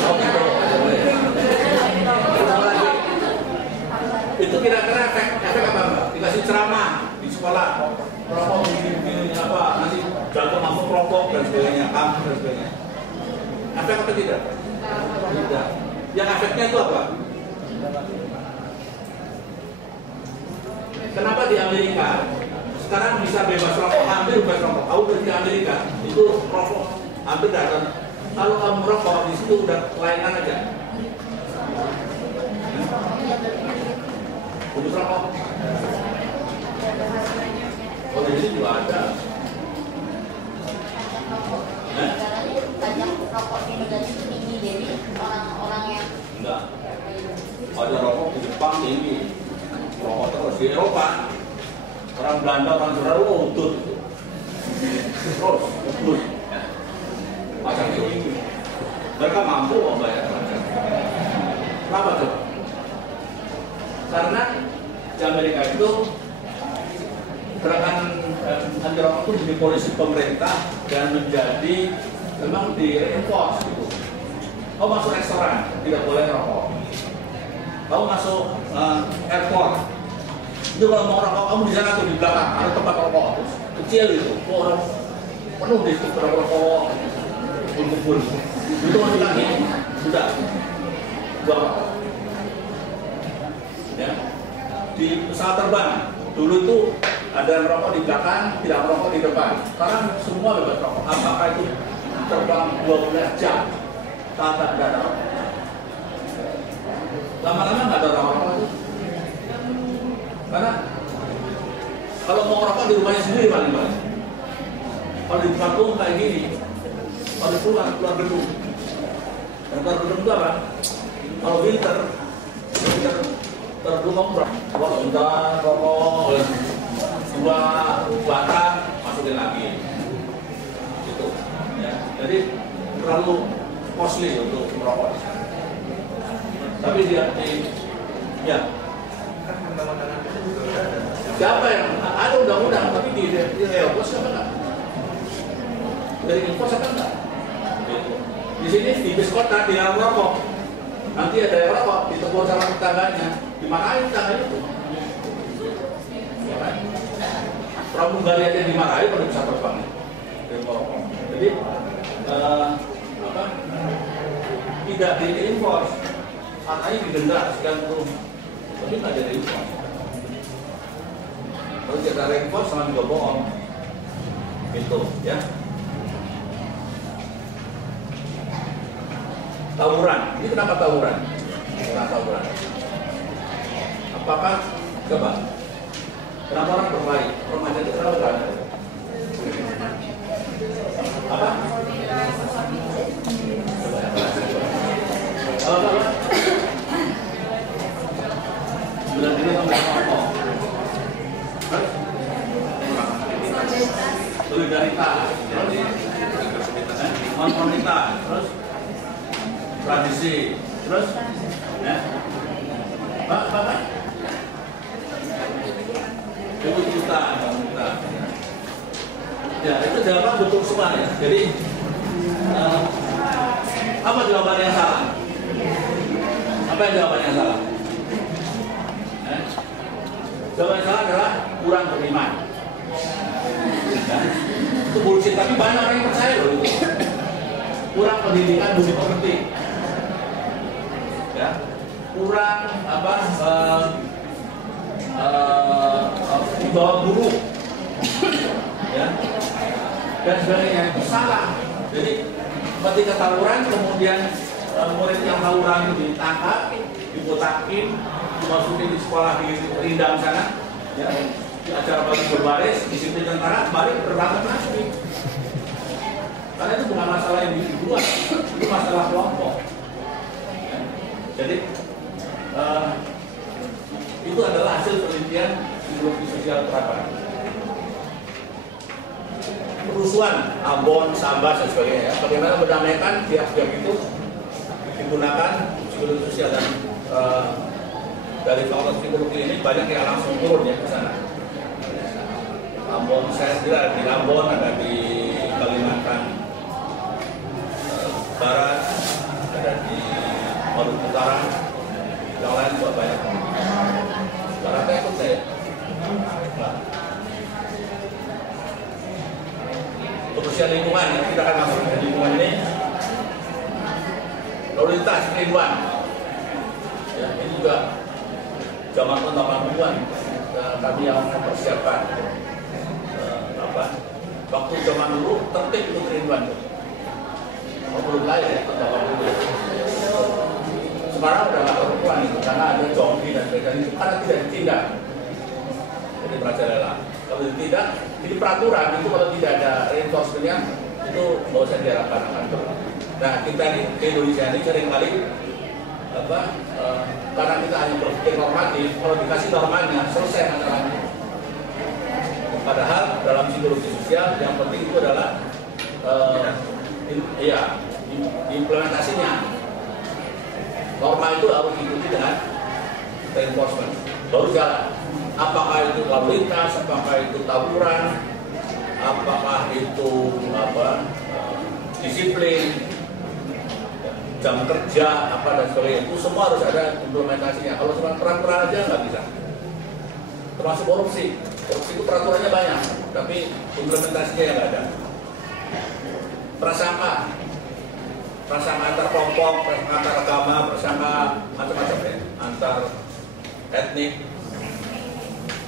Oh, gitu. Itu kira-kira efek apa enggak? Dikasih ceramah di sekolah, merokok begini apa, nanti jatuh mampu merokok dan sebagainya, kanker dan sebagainya. Efek apa tidak? Tidak. Yang efeknya itu apa? Kenapa di Amerika sekarang bisa bebas rokok, hampir bebas rokok? Tahu di Amerika itu rokok hampir tidak ada. Kalau kamu merokok di situ udah kelainan aja. Untuk rokok. Oh di sini juga ada. Pajak rokok di negara itu tinggi, jadi orang-orang yang Enggak. Ada rokok di Jepang tinggi. Rokok terus di Eropa. Orang Belanda, orang Surabaya, udut. Terus, udut. Pajak tinggi. Mereka mampu membayar pajak. Kenapa tuh? Karena di Amerika itu gerakan anti rokok itu menjadi polisi pemerintah dan menjadi memang di reinforce gitu. Kau masuk restoran tidak boleh rokok. Kau masuk airport itu kalau mau rokok kamu di sana tuh di belakang ada tempat rokok kecil itu. Orang penuh di situ rokok kumpul. Itu mau lagi sudah buang rokok. Ya. Di pesawat terbang dulu itu ada merokok di belakang, tidak merokok di depan. Sekarang semua bebas rokok. Apakah itu terbang 12 jam tanpa ada rokok. Lama-lama nggak ada orang-orang lagi. Karena kalau mau ngerokok di rumahnya sendiri paling-paling. Kalau di kampung kayak gini, kalau keluar gedung. Dan keluar gedung itu apa? Kalau winter tergulung berapa? Sebentar rokok, 2 batang masukin lagi. Gitu. Ya. Jadi terlalu costly untuk merokok di sana. Tapi dia ya. Siapa yang ada undang-undang tapi di Eropa siapa enggak? Dari info siapa enggak? Di sini di bis kota dilarang merokok. Nanti ada yang merokok ditegur sama tetangganya, dimarahin tetangganya itu. Ya kan? Pramugari aja dimarahin kalau bisa terbang. Jadi tidak di-enforce, katanya didenda sekian tuh, tapi nggak jadi enforce. Kalau kita enforce sama juga bohong, gitu ya. Tawuran, ini kenapa tawuran? Kenapa tawuran? Apakah coba? Kenapa orang berkelahi? Remaja itu kenapa berkelahi? Apa? Apa? Bilang ini ngomong. Solidaritas, komunitas, terus tradisi, terus ya, apa? Komunitas. Ya, itu jawaban betul semua ya. Jadi apa jawaban yang salah? Apa yang jawaban yang salah? Jawaban yang salah adalah kurang beriman. Ya, itu bullshit, tapi banyak orang yang percaya loh itu. Kurang pendidikan budi pekerti. Ya, kurang di bawah guru. Ya. Dan sebagainya itu salah. Jadi ketika tawuran kemudian murid yang tawuran itu ditangkap, dibotakin, dimasukin di sekolah di Rindang sana, ya, di acara bagi berbaris, disiplin tentara, balik berangkat lagi. Karena itu bukan masalah yang individual, itu masalah kelompok. Ya. Jadi itu adalah hasil penelitian psikologi sosial terapan. Kerusuhan Ambon, Sambas dan sebagainya ya. Bagaimana mendamaikan pihak-pihak itu digunakan psikologi sosial dan dari fakultas psikologi ini banyak yang langsung turun ya ke sana. Ambon, saya kira di Ambon, ada di Kalimantan Barat, ada di Maluku Utara, yang lain juga banyak. Barat ikut saya. Sosial lingkungan, ya, kita akan masuk ke lingkungan ini. Lalu lintas kerinduan, ya, ini juga zaman tahun 80-an kami yang mempersiapkan waktu zaman dulu tertib untuk kerinduan. Belum lahir ya, tahun 80. Sekarang udah nggak perempuan itu karena ada jongki dan sebagainya itu karena tidak ditindak. Jadi merajalela. Kalau tidak, jadi peraturan itu kalau tidak ada reinforcementnya itu nggak usah diharapkan akan berlaku. Nah kita di Indonesia ini seringkali karena kita hanya berpikir normatif, kalau dikasih normanya selesai masalahnya. Padahal dalam psikologi sosial yang penting itu adalah implementasinya. Norma itu harus diikuti dengan reinforcement, baru jalan. Apakah itu lalu lintas, apakah itu tawuran, apakah itu disiplin, jam kerja, apa dan sebagainya, itu semua harus ada implementasinya. Kalau cuma peraturan aja nggak bisa. Termasuk korupsi itu peraturannya banyak, tapi implementasinya yang nggak ada. Prasangka antar kelompok, prasangka antar agama, prasangka macam-macam ya, antar etnik,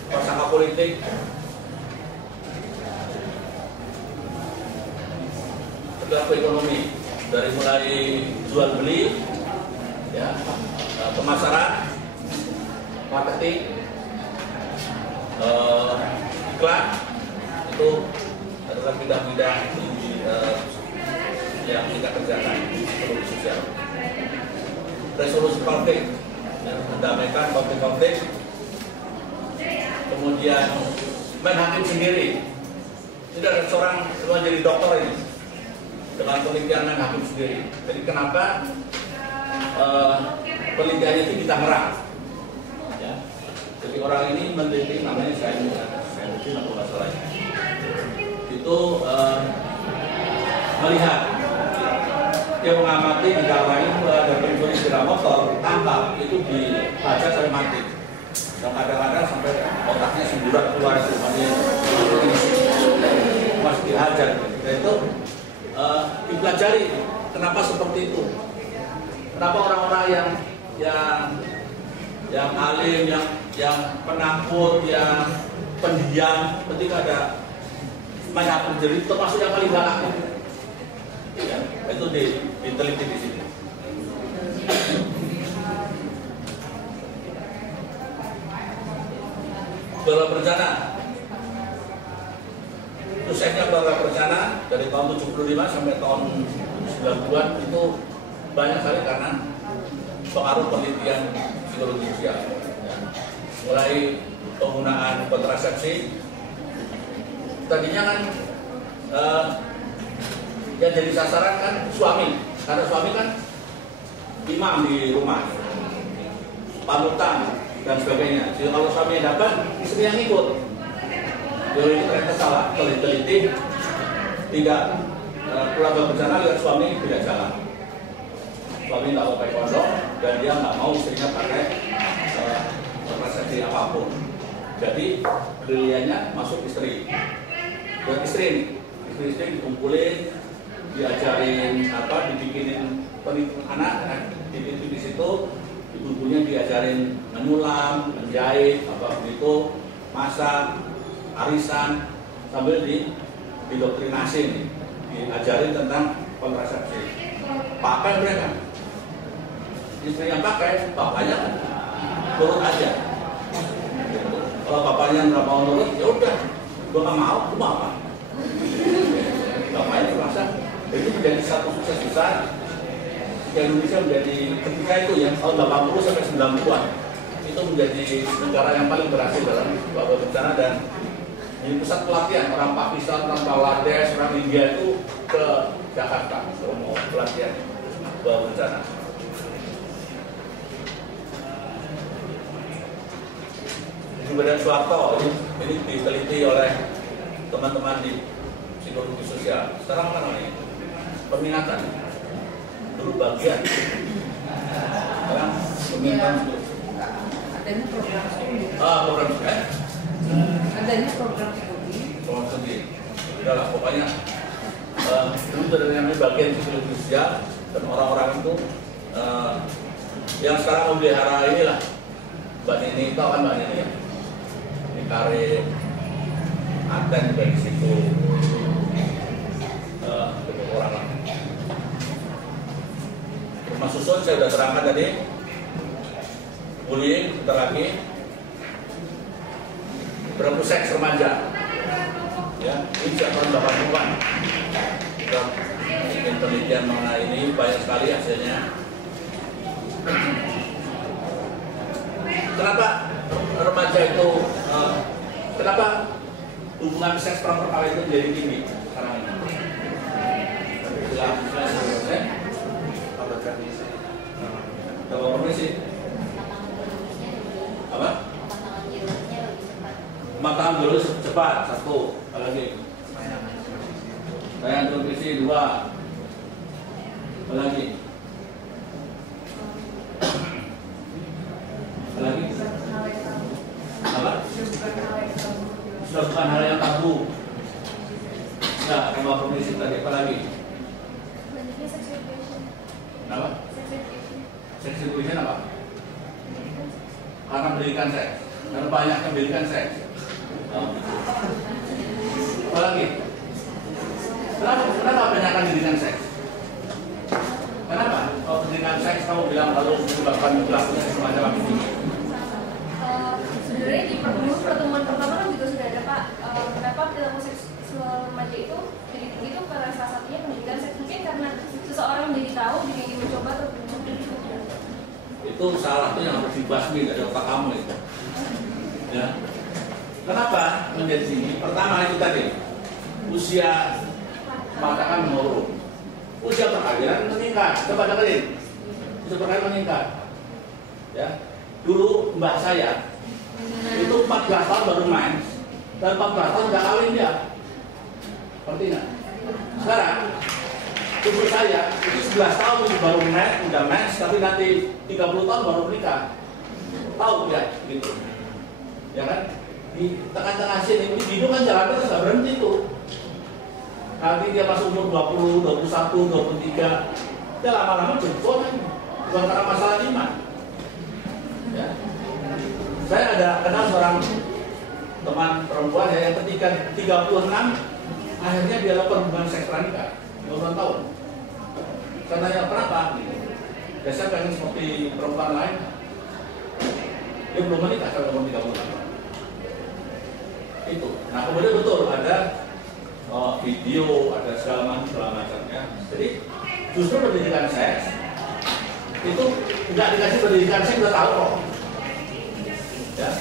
prasangka politik. perilaku ekonomi, dari mulai jual beli, ya, pemasaran, marketing, iklan, itu adalah bidang-bidang yang kita kerjakan psikologi sosial. Resolusi konflik, mendamaikan konflik-konflik, kemudian main hakim sendiri. Ini ada seorang semua jadi dokter ini dengan penelitian main hakim sendiri. Jadi kenapa penelitiannya itu di Tangerang? Ya. Jadi orang ini meneliti, namanya saya atau masalahnya itu melihat, dia mengamati di lain ada pencuri sepeda motor tangkap itu dibaca sampai mati. Dan kadang-kadang sampai otaknya semburat keluar itu masih dihajar. Dan itu dipelajari kenapa seperti itu. Kenapa orang-orang yang alim, yang penakut, yang pendiam, ketika ada banyak terjadi, termasuk yang paling galak. Ya, itu diteliti di sini. Keluarga berencana, suksesnya keluarga berencana dari tahun 75 sampai tahun 90-an itu banyak sekali karena pengaruh penelitian psikologi sosial. Ya. Mulai penggunaan kontrasepsi, tadinya kan yang jadi sasaran kan suami, karena suami kan imam di rumah, panutan dan sebagainya. Jadi kalau suami dapat, istri yang ikut. Jadi itu ternyata salah, teliti tidak keluarga berencana lihat suami tidak jalan. Suami nggak pakai kondom dan dia nggak mau istrinya pakai kontrasepsi apapun. Jadi briliannya masuk istri. Buat istri dikumpulin, diajarin dibikinin anak di situ, ibunya diajarin menyulam, menjahit, begitu, masak, arisan, sambil didoktrinasi, diajarin tentang kontrasepsi. Pakai mereka, istri yang pakai, bapaknya turun aja. Kalau bapaknya nggak mau nurut, ya udah, gue nggak mau, gue mau apa? Bapaknya merasa itu menjadi satu sukses besar. Indonesia menjadi ketika itu yang tahun 80 sampai 90-an itu menjadi negara yang paling berhasil dalam wabah bencana dan di pusat pelatihan orang Pakistan, orang Bangladesh, orang India itu ke Jakarta untuk mau pelatihan wabah bencana. Badan Soeharto ini diteliti oleh teman-teman di psikologi sosial. Sekarang apa namanya? Peminatan. Dulu bagian. Sekarang peminatan dulu. Adanya program studi. Program studi. Adanya program studi. Program studi. Udahlah, pokoknya dulu dari namanya bagian psikologi sosial dan orang-orang itu yang sekarang memelihara inilah Mbak Nini, tahu kan Mbak Nini ya? Karir Aten dari situ orang lah. Rumah susun saya sudah terangkan tadi, bullying bentar lagi, berlaku seks remaja, ya ini sejak tahun 80-an. Kita bikin penelitian mengenai ini banyak sekali hasilnya. Kenapa remaja itu, kenapa hubungan seks praperkawinan itu menjadi tinggi sekarang ini? Kalau permisi, apa? Matang dulu cepat, satu, apa lagi? Sayang permisi, dua, apa lagi? Lagi? Apa? Sudah bukan hal yang tabu. Nah, sama permisi tadi apa lagi? Apa? Sex education apa? Karena pendidikan seks. Karena banyak pendidikan seks. Apa lagi? Kenapa tanyakan pendidikan seks. Kenapa? Kalau pendidikan seks kamu bilang harus menyebabkan pelakunya semacam ini. Sebenarnya di pertemuan pertama kan juga sudah ada Pak, kenapa perilaku seksual remaja itu jadi tinggi itu karena salah satunya pendidikan seks, mungkin karena seseorang jadi tahu, jadi ingin mencoba atau itu salah satu yang harus dibasmi dari otak kamu itu. Ya. Kenapa menjadi tinggi? Pertama itu tadi usia mengatakan menurun, usia perkawinan meningkat. Coba dengerin, usia perkawinan meningkat. Ya, dulu mbak saya itu 14 tahun baru main dan 14 tahun udah kawin dia. Seperti nggak? Sekarang umur saya itu 11 tahun baru main, udah main, tapi nanti 30 tahun baru menikah. Tahu ya gitu. Ya kan? Di tengah-tengah sini hidup kan jalan terus nggak berhenti tuh. Nanti dia masuk umur 20, 21, 23, dia lama-lama jempol kan, bukan karena masalah iman. Ya. Saya ada kenal seorang teman perempuan ya, yang ketika 36 akhirnya dia lakukan hubungan seks pranikah 50 tahun. Saya tanya kenapa? Ya saya pengen seperti perempuan lain. Dia belum menikah sampai umur 30 tahun. Itu. Nah kemudian betul ada video, ada segala macamnya. Jadi justru pendidikan seks itu tidak dikasih pendidikan seks udah tahu kok. Ya,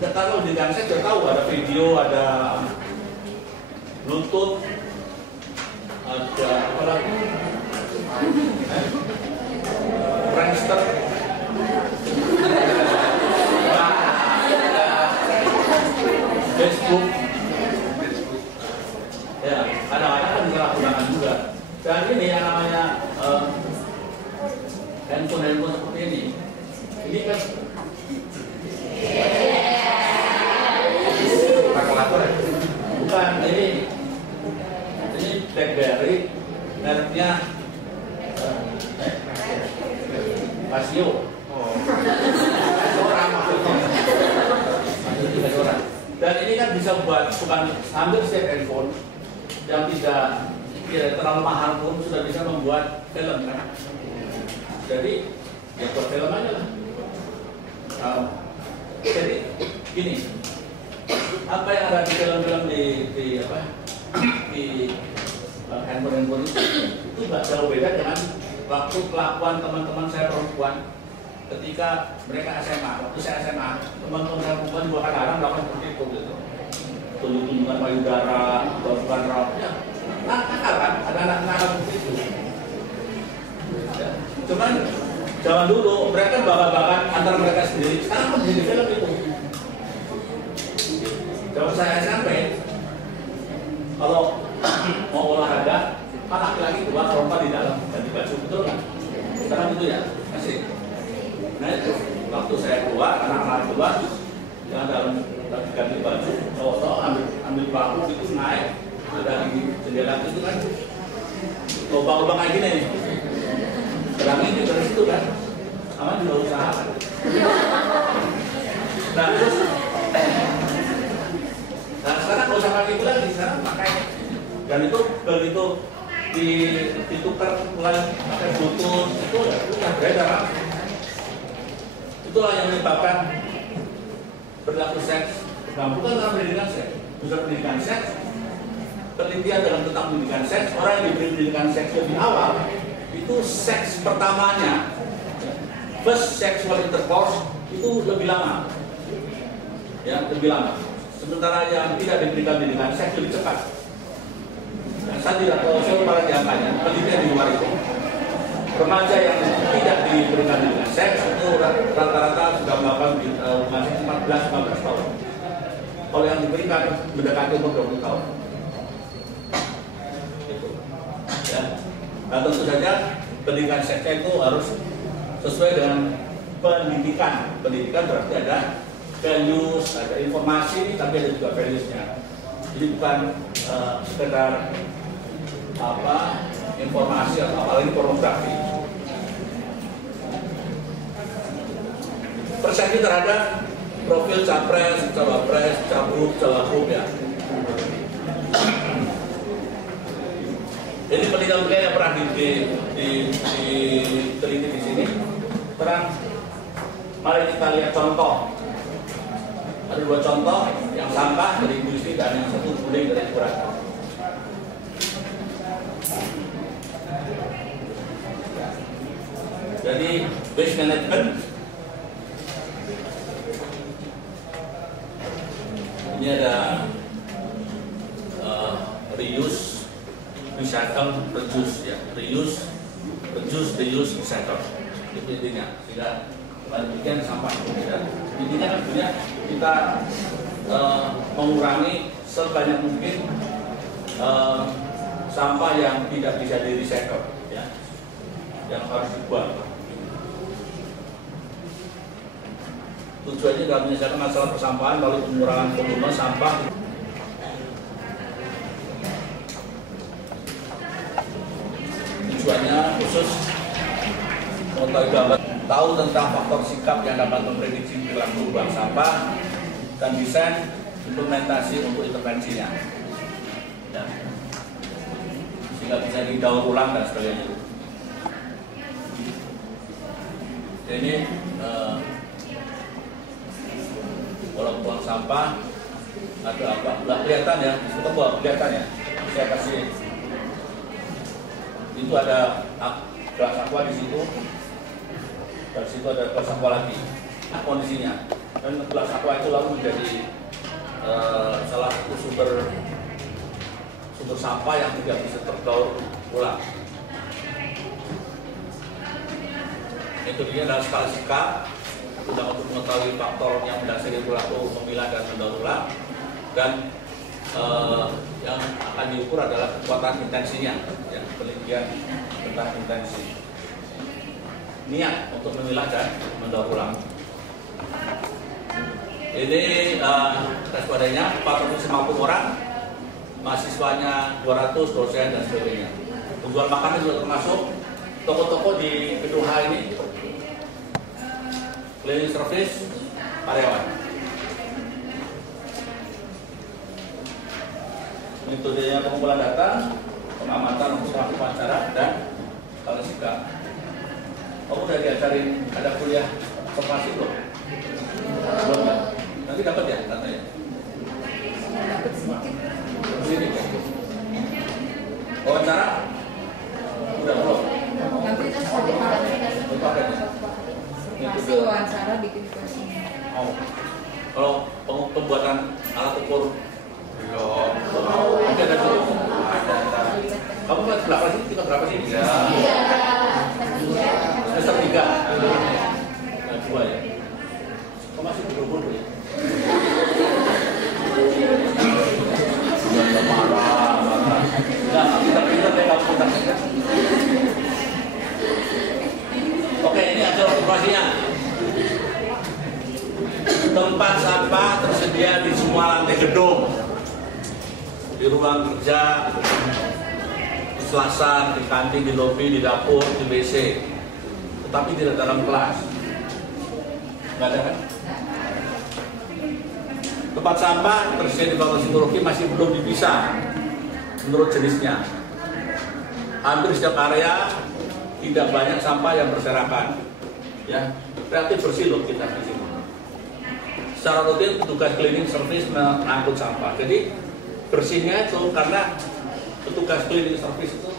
udah tahu pendidikan seks udah tahu ada video, ada Bluetooth, ada apa lagi? Friendster. Facebook, ya kadang-kadang kan disalahgunakan juga. Dan ini yang namanya handphone seperti ini kan kalkulator ya? Bukan, ini BlackBerry, mereknya Casio. Orang maksudnya. Dan ini kan bisa buat bukan hampir setiap handphone yang tidak terlalu mahal pun sudah bisa membuat film kan. Jadi ya buat film aja lah. Jadi gini, apa yang ada di film-film di handphone itu nggak jauh beda dengan waktu kelakuan teman-teman saya perempuan ketika mereka SMA. Waktu saya SMA, teman-teman saya perempuan juga kadang-kadang melakukan seperti itu gitu. Tunjuk-tunjukkan payudara, bukan roknya. Nakal kan, ada anak nakal seperti itu. Ya. Cuman zaman dulu mereka bakat-bakat antara mereka sendiri. Sekarang menjadi film itu. Zaman saya SMP, kalau mau olahraga, kan laki-laki keluar, perempuan di dalam ganti baju, betul kan? Sekarang itu ya, masih. Nah itu, waktu saya keluar, anak-anak keluar, yang dalam ganti baju, cowok-cowok ambil paku itu naik dari jendela itu kan, lubang-lubang kayak gini nih. Sekarang ini dari situ kan, sama juga usaha kan. Nah terus, nah sekarang nggak usah pakai itu lagi, sekarang pakai. Dan itu begitu ditukar mulai pakai Bluetooth, itu udah beredar. Itulah yang menyebabkan perilaku seks. Nah, bukan dalam pendidikan seks, bukan pendidikan seks. Penelitian dalam tentang pendidikan seks, orang yang diberi pendidikan seks lebih awal, itu seks pertamanya, first sexual intercourse itu lebih lama, ya lebih lama. Sementara yang tidak diberikan pendidikan seks lebih cepat. Nah, saya tidak tahu soal angkanya, penelitian di luar itu. Remaja yang tidak diberikan pendidikan seks itu rata-rata sudah melakukan hubungan seks 14-15 tahun. Kalau yang diberikan mendekati umur 20 tahun. Gitu. Ya. Nah, tentu saja pendidikan seksnya itu harus sesuai dengan pendidikan. Pendidikan berarti ada values, ada informasi, tapi ada juga values-nya. Jadi bukan sekedar informasi atau apalagi pornografi. Persepsi terhadap profil capres, cawapres, cagup ya. Ini penelitian yang pernah diteliti di sini. Sekarang mari kita lihat contoh. Ada 2 contoh, yang sampah dari industri dan yang satu guling dari ukuran. Jadi waste management ini ada reuse, recycle, reduce ya, reuse, recycle. Itu intinya. Sehingga bagian sampah ya. Intinya kan kita mengurangi sebanyak mungkin sampah yang tidak bisa di recycle ya, yang harus dibuang. Tujuannya dalam menyelesaikan masalah persampahan melalui pengurangan volume sampah. Tujuannya khusus mengetahui gambar, tahu tentang faktor sikap yang dapat memprediksi perilaku buang sampah dan desain implementasi untuk intervensinya. Ya. Sehingga bisa didaur ulang dan sebagainya. Ini kalau buang sampah ada apa? Nggak kelihatan ya, kita buang kelihatan ya. Saya kasih itu ada gelas aqua di situ. Dari situ ada gelas aqua lagi. Nah, kondisinya dan gelas aqua itu lalu menjadi salah satu sumber sampah yang tidak bisa terdaur ulang. Itu dia adalah skala sikap untuk mengetahui faktor yang mendasari perilaku memilah dan mendaur ulang, dan yang akan diukur adalah kekuatan intensinya, ya, penelitian tentang intensi niat untuk memilah dan mendaur ulang. Ini respondennya 450 orang, mahasiswanya 200, dosen dan sebagainya. Penjual makanan juga termasuk toko-toko di gedung H ini. Cleaning service karyawan. Metodenya pengumpulan data, pengamatan untuk wawancara dan kalau sikap. Kamu udah diajarin ada kuliah observasi belum? Belum kan? Nanti dapat ya katanya. Dapat sedikit. Sedikit ya. Wawancara? Udah belum? Nanti kita sudah Berpaket ya? masih wawancara bikin kuesioner. Oh. Kalau pembuatan alat ukur belum. Nanti ada dulu. Kamu kelas berapa sih? Tingkat berapa sih? Semester 3. Nah, 2 ya. Kau masih buru-buru ya? Sudah marah. Nah, kita kayak kamu kontak. Oke, ini hasil observasinya. Tempat sampah tersedia di semua lantai gedung, di ruang kerja, di selasan, di kantin, di lobi, di dapur, di WC, tetapi tidak dalam kelas. Nggak ada kan? Tempat sampah tersedia di Fakultas Psikologi masih belum dipisah menurut jenisnya. Hampir setiap area tidak banyak sampah yang berserakan, ya, relatif bersih loh kita di sini. Secara rutin petugas cleaning service mengangkut sampah. Jadi bersihnya itu karena petugas cleaning service itu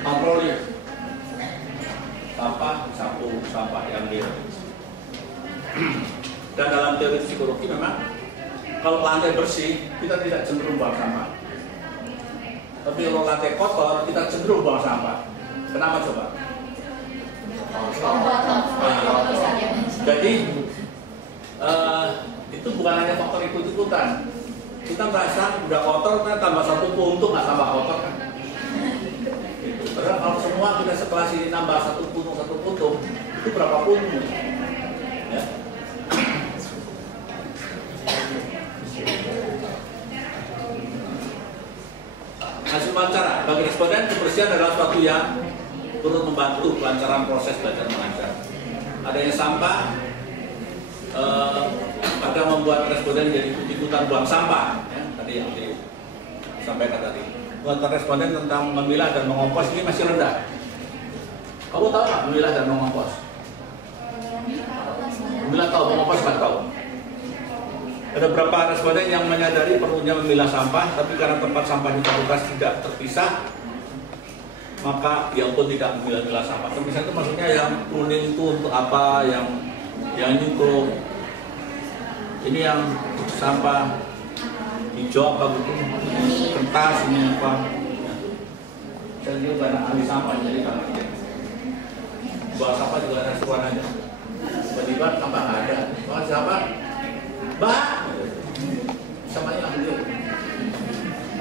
kontrol sampah, sapu sampah yang dia. Dan dalam teori psikologi memang kalau lantai bersih kita tidak cenderung buang sampah. Tapi kalau lantai kotor kita cenderung buang sampah. Kenapa coba? Jadi itu bukan hanya faktor ikut-ikutan. Kita merasa udah kotor kan tambah satu puntung nggak tambah kotor kan? Gitu. Padahal kalau semua kita sekelas ini tambah satu puntung itu berapa puntung? Ya. Hasil wawancara bagi responden, kebersihan adalah suatu yang turut membantu kelancaran proses belajar mengajar. Adanya sampah pada membuat responden jadi ikutan buang sampah, ya, tadi yang disampaikan tadi. kuota responden tentang memilah dan mengompos ini masih rendah. Kamu tahu nggak memilah dan mengompos? Memilah tahu, mengompos nggak tahu. Ada berapa responden yang menyadari perlunya memilah sampah, tapi karena tempat sampah di fakultas tidak terpisah, maka dia pun tidak memilah-milah sampah. Terpisah itu maksudnya yang kuning itu untuk apa, yang ini untuk ini yang sampah hijau apa gitu, kertas ini apa. Saya juga karena ahli sampah jadi kalau buang sampah juga ada seruan aja. Tiba-tiba sampah nggak ada, buang sampah, Mbak, samanya ambil.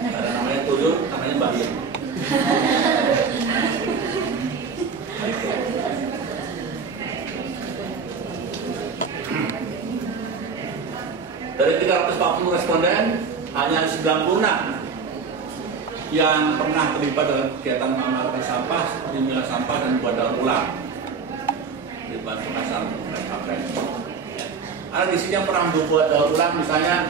Ada namanya tuyul, namanya Mbak. Dari 340 responden, hanya 96 yang pernah terlibat dalam kegiatan mengamalkan sampah seperti memilah sampah dan buat daur ulang di bahan bekas pakai. Ada di sini yang pernah membuat daur ulang, misalnya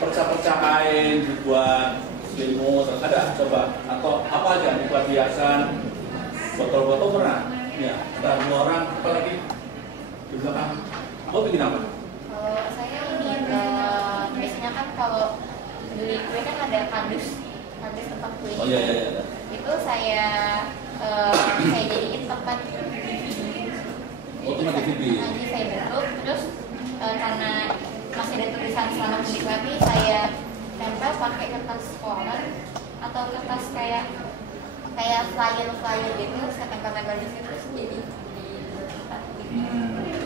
perca-perca kain dibuat selimut, ada coba, atau apa aja dibuat hiasan, botol-botol pernah. Ya, ada 2 orang, apalagi di belakang. Mau bikin apa? Saya ini biasanya kan kalau beli kue kan ada kardus tempat kue. Oh iya. Itu saya jadiin tempat Oh, tempat DVD. Nanti saya bentuk, terus karena masih ada tulisan selamat menikmati, saya tempel pakai kertas polar atau kertas kayak flyer gitu, saya tempel di situ terus jadi di tempat gitu.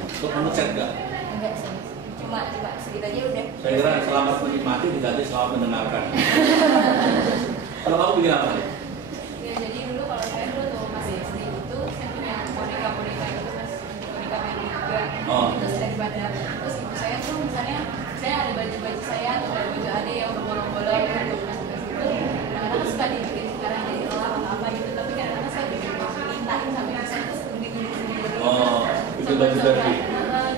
Untuk kamu chat nggak? Enggak sih, cuma segitu aja udah. Saya kira selamat menikmati diganti selamat mendengarkan. Kalau kamu bikin apa? Ya, jadi dulu kalau saya tuh masih SD itu saya punya boneka itu mas, boneka main juga. Terus daripada terus ibu saya tuh misalnya saya ada baju saya atau ada baju adik yang berbolong-bolong gitu mas itu kadang-kadang suka dibikin sekarang jadi olah atau apa gitu, tapi kadang-kadang saya bikin mintain sampai saya terus bikin sendiri. Itu baju Barbie.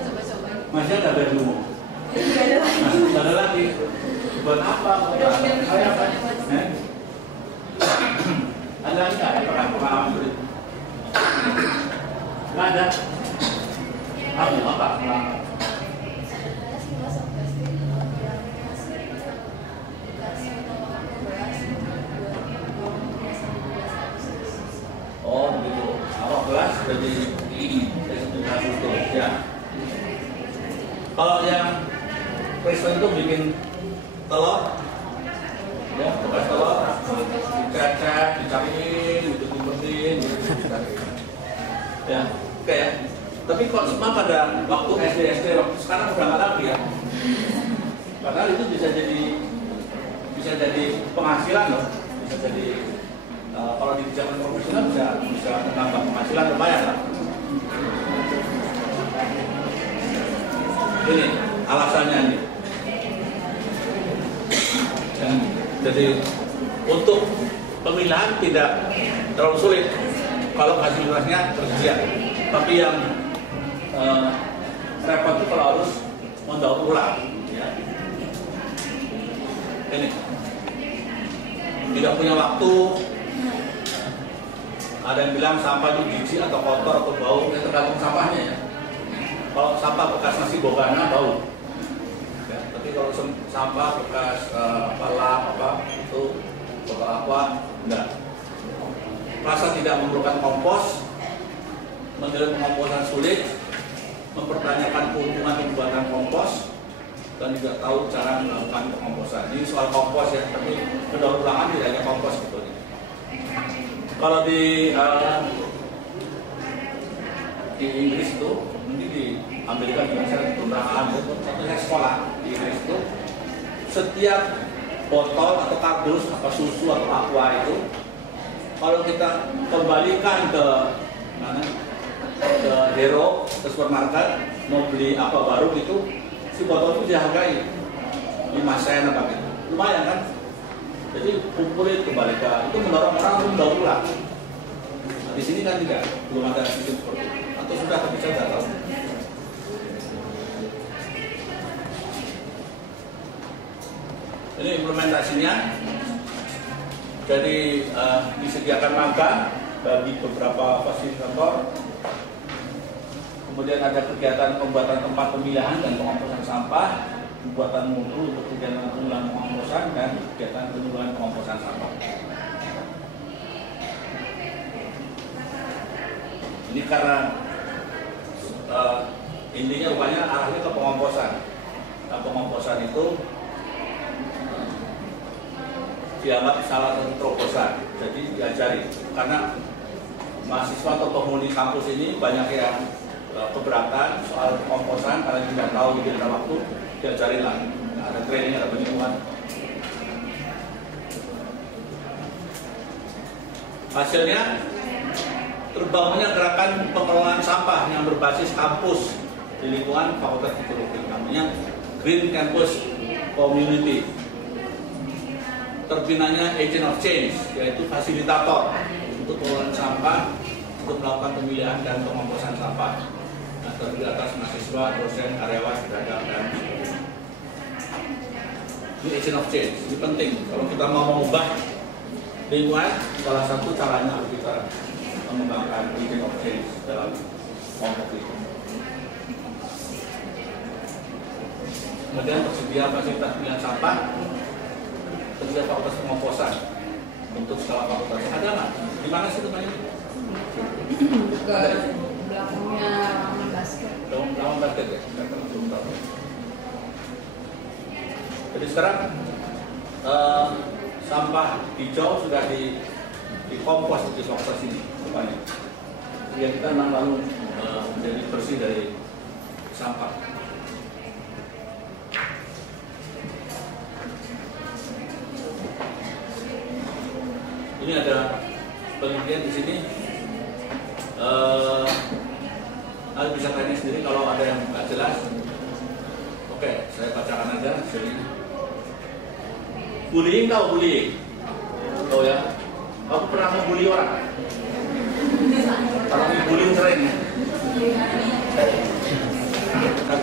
Coba-coba. Masih ada bajumu? Tidak ada lagi. Tidak ada lagi. Buat apa? Saya apa? Ada nggak pernah beli? Nggak ada. Kamu apa? Oh begitu. Awal kelas jadi Agustus ya. Kalau yang Kristen itu bikin telur, ya bekas telur, dicacah, dicariin, diumpetin, ya kayak. Tapi kok semua pada waktu SD waktu sekarang udah nggak lagi ya. Padahal itu bisa jadi penghasilan loh, bisa jadi kalau di zaman profesional bisa menambah penghasilan lumayan lah. Ini alasannya nih. Jadi untuk pemilihan tidak terlalu sulit kalau fasilitasnya tersedia. Tapi yang repot itu kalau harus mendaur ulang. Ya. Ini tidak punya waktu. Ada yang bilang sampah itu jijik atau kotor atau bau, ya tergantung sampahnya ya. Kalau sampah bekas nasi bogana bau, ya, tapi kalau sampah bekas lap itu botol aqua enggak. Rasa tidak memerlukan kompos, menilai pengomposan sulit, mempertanyakan keuntungan pembuatan kompos, dan juga tahu cara melakukan pengomposan. Ini soal kompos ya, tapi mendaur ulangan tidak hanya kompos gitu. Kalau di Inggris itu, nanti di Amerika juga saya pernah satunya sekolah di Inggris itu, setiap botol atau kardus atau susu atau aqua itu, kalau kita kembalikan ke mana, ke hero, ke supermarket, mau beli apa baru gitu, si botol itu dihargai 5 sen apa gitu, lumayan kan? Jadi kumpulin kembalikan, itu mendorong orang untuk mendaur ulang. Nah, di sini kan tidak, belum ada sistem seperti itu. Atau sudah, tapi saya tidak tahu. Ini implementasinya. Jadi disediakan magang bagi beberapa fasilitator. Kemudian ada kegiatan pembuatan tempat pemilahan dan pengomposan sampah, pembuatan mutu untuk kegiatan pengelolaan pengomposan, dan kegiatan pengelolaan pengomposan sampah. Ini karena intinya rupanya arahnya ke pengomposan. Nah, pengomposan itu dianggap salah satu terobosan, jadi diajari. Karena mahasiswa atau penghuni kampus ini banyak yang keberatan soal pengomposan karena tidak tahu di dalam waktu, diajarin lah. Ada training, ada penyuluhan. Hasilnya terbangunnya gerakan pengelolaan sampah yang berbasis kampus di lingkungan Fakultas Psikologi, namanya Green Campus Community. Terbinanya agent of change, yaitu fasilitator untuk pengelolaan sampah, untuk melakukan pemilihan dan pengomposan sampah. Nah, terdiri atas mahasiswa, dosen, karyawan, pedagang, dan ini agent of change. Ini penting kalau kita mau mengubah lingkungan. Salah satu caranya kita mengembangkan agent of change dalam kelompok itu. Kemudian tersedia fasilitas pemilihan sampah, tersedia fakultas pengomposan untuk skala fakultas. Ada nggak? Di mana sih tempatnya? Ke belakangnya lapangan basket. Lapangan basket ya? Jadi sekarang sampah hijau sudah dikompos di fakultas ini depannya. Ya, kita memang lalu menjadi bersih dari sampah. Ini ada penelitian di sini. Kalian bisa tanya sendiri kalau ada yang nggak jelas. Oke, saya bacakan aja hasilnya. Bullying, tahu bullying? Tahu ya? Aku pernah membuli orang. Kalau bullying sering ya.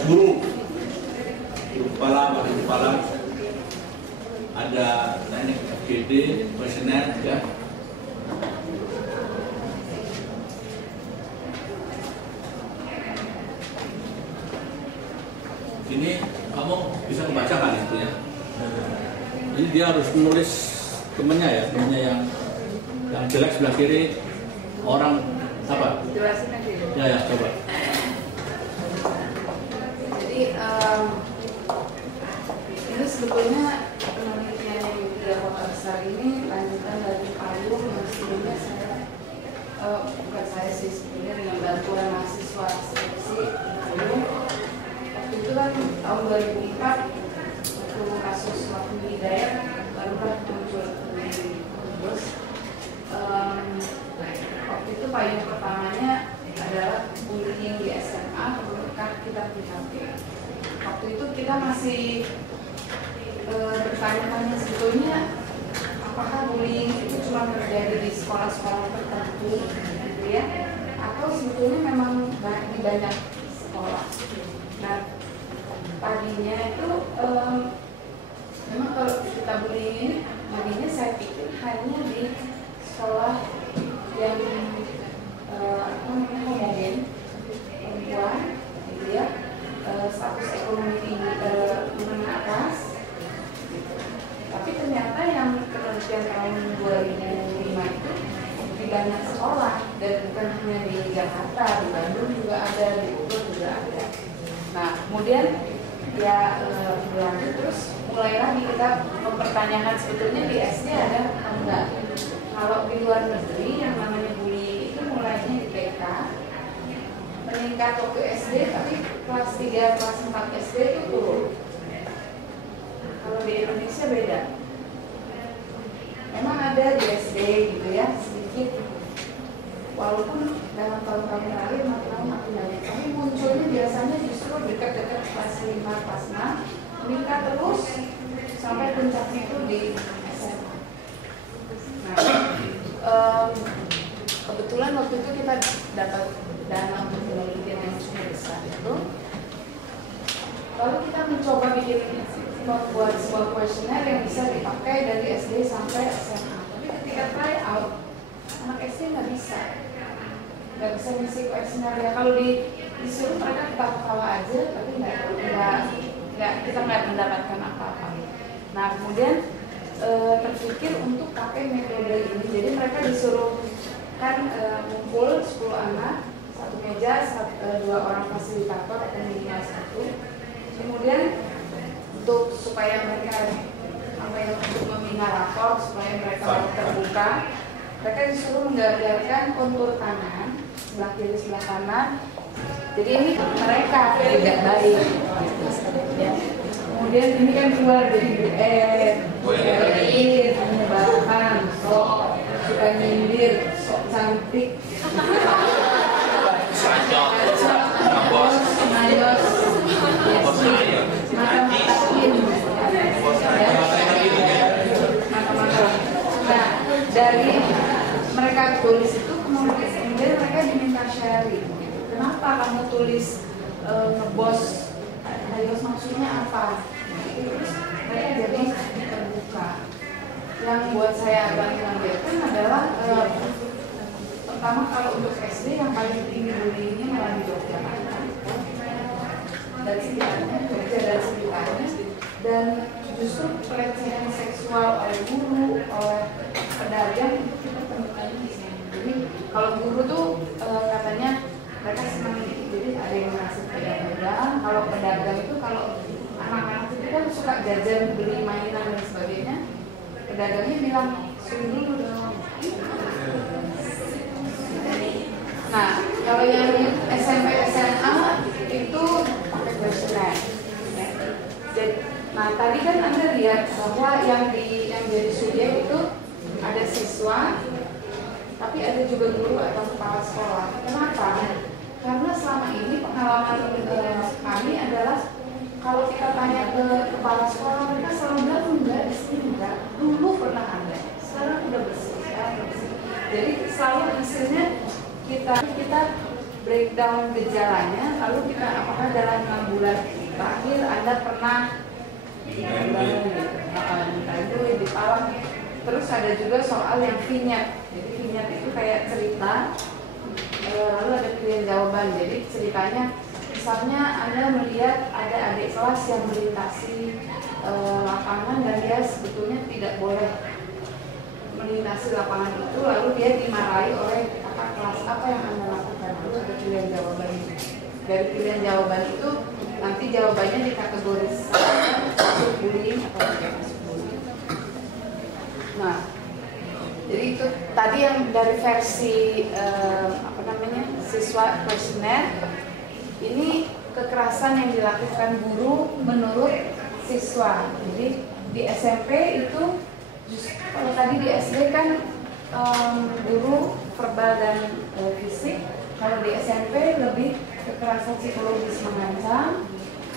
Guru kepala, ada teknik FGD, kuesioner, ya. Ini kamu bisa membaca kan itu ya? Ini dia harus menulis temennya ya, temennya yang jelek sebelah kiri, orang apa? Jelasin aja. Ya, coba. Jadi ini sebetulnya penelitian yang di Kota Besar ini lanjutan dari payung yang sebelumnya bukan saya sih, sebetulnya dengan bantuan mahasiswa skripsi. Waktu itu kan tahun 2004 waktu kasus Wafni Hidayat barulah muncul terus waktu itu payung pertamanya adalah bullying di SMA berkat kitab PHP. Waktu itu kita masih bertanya-tanya sebetulnya apakah bullying itu cuma terjadi di sekolah-sekolah tertentu gitu ya, atau sebetulnya memang di banyak sekolah. Nah, tadinya itu memang kalau kita bullying ini, tadinya saya pikir hanya di sekolah yang homogen, perempuan, gitu ya, status ekonomi tinggi menengah atas. Gitu. Tapi ternyata yang penelitian tahun 2005 itu di banyak sekolah, dan bukan hanya di Jakarta, di Bandung juga ada, di Bogor juga ada. Nah, kemudian ya berlanjut terus mulai lagi kita mempertanyakan sebetulnya di SD ada atau enggak. Kalau di luar negeri yang namanya bullying itu mulainya di TK, meningkat waktu SD, tapi kelas 3, kelas 4 SD itu turun. Kalau di Indonesia beda. Memang ada di SD gitu ya, sedikit. Walaupun dalam tahun-tahun terakhir makin lama makin banyak, tapi munculnya biasanya justru dekat-dekat kelas 5, kelas 6, meningkat terus sampai puncaknya itu di SMA. Nah, kebetulan waktu itu kita dapat dana untuk penelitian yang cukup besar itu. Lalu kita mencoba membuat sebuah kuesioner yang bisa dipakai dari SD sampai SMA. Tapi ketika try out, anak SD nggak bisa ngisi kuesioner ya. Kalau disuruh mereka ketawa aja, tapi kita nggak mendapatkan apa-apa. Nah kemudian terpikir untuk pakai metode ini. Jadi mereka disuruh kan ngumpul 10 anak, satu meja, 2 orang fasilitator atau minimal 1. Kemudian supaya mereka untuk meminta rapor, supaya mereka terbuka, mereka disuruh menggambarkan kontur tangan sebelah kiri sebelah kanan. Jadi ini mereka tidak baik. Ya. Kemudian ini kan keluar dari menyebalkan, sok suka nyindir, sok cantik, Nah, dari mereka tulis itu kemudian mereka diminta sharing. Kenapa kamu tulis ngebos? Ayos maksudnya apa? Mereka jadi terbuka. Yang buat saya agak mengagetkan adalah pertama kalau untuk SD yang paling tinggi bullyingnya malah di Yogyakarta dan sekitarnya, Jogja dan sekitarnya, dan justru pelecehan seksual oleh guru, oleh pedagang itu kita temukan di sini. Jadi kalau guru tuh katanya mereka senang, jadi ada yang ngasih pedagang. Kalau pedagang itu kalau anak-anak itu kan suka jajan, beli mainan dan sebagainya, pedagangnya bilang suruh dulu dong. Nah kalau yang SMP SMA itu pakai kuesioner. Nah tadi kan Anda lihat bahwa yang jadi subjek itu ada siswa, tapi ada juga guru atau kepala sekolah. Kenapa? Karena selama ini pengalaman kami adalah kalau kita tanya ke kepala sekolah, mereka selalu bilang enggak, di sini enggak. Dulu pernah ada, sekarang udah bersih, Jadi selalu hasilnya kita breakdown gejalanya, lalu kita apakah dalam 6 bulan terakhir Anda pernah minta duit, dipalak. Terus ada juga soal yang vignette. Jadi vignette itu kayak cerita, lalu ada pilihan jawaban. Jadi ceritanya, misalnya Anda melihat ada adik kelas yang melintasi lapangan dan dia sebetulnya tidak boleh melintasi lapangan itu, lalu dia dimarahi oleh kakak kelas. Apa yang Anda lakukan? Lalu ada pilihan jawaban. Dari pilihan jawaban itu nanti jawabannya dikategorisasi masuk bullying atau tidak masuk bullying. Nah, jadi itu tadi yang dari versi siswa kuesioner. Ini kekerasan yang dilakukan guru menurut siswa. Jadi di SMP itu kalau tadi di SD kan guru verbal dan fisik. Kalau di SMP lebih kekerasan psikologis mengancam,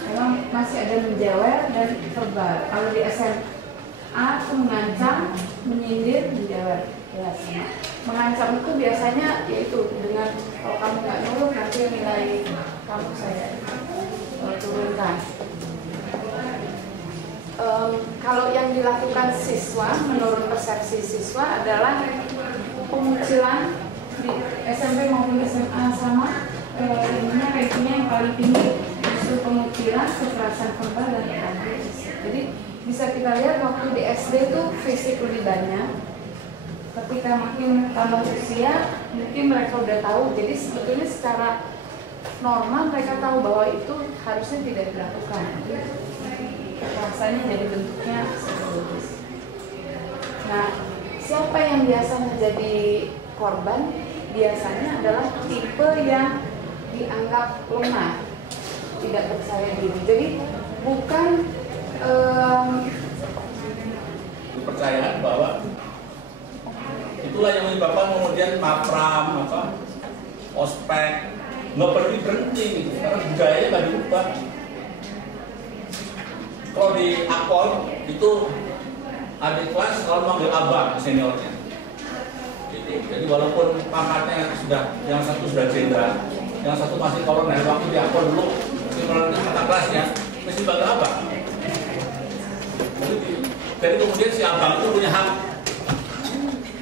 memang masih ada menjewer dan verbal. Kalau di SMA itu mengancam, menyindir, menjewer. Ya, sama. Mengancam itu biasanya yaitu dengan kalau kamu nggak nurut nanti nilai kamu saya turunkan. Kalau yang dilakukan siswa menurut persepsi siswa adalah pengucilan di SMP maupun SMA sama. Ininya rankingnya yang paling tinggi justru pengucilan, kekerasan verbal dan verbal. Jadi bisa kita lihat waktu di SD itu fisik lebih banyak. Ketika makin tambah usia, mungkin mereka udah tahu. Jadi sebetulnya secara normal mereka tahu bahwa itu harusnya tidak dilakukan. Kekerasannya jadi bentuknya psikologis. Nah, siapa yang biasanya jadi korban? Biasanya adalah tipe yang dianggap lemah, tidak percaya diri. Jadi bukan kepercayaan bahwa itulah yang menyebabkan kemudian mapram, ospek nggak berhenti gitu, karena budayanya nggak diubah. Kalau di Akpol itu adik kelas kalau manggil abang seniornya. Jadi walaupun pangkatnya yang satu sudah jenderal, yang satu masih kolonel, waktu di Akpol dulu kolonel kata kelasnya mesti panggil abang. Jadi kemudian si abang itu punya hak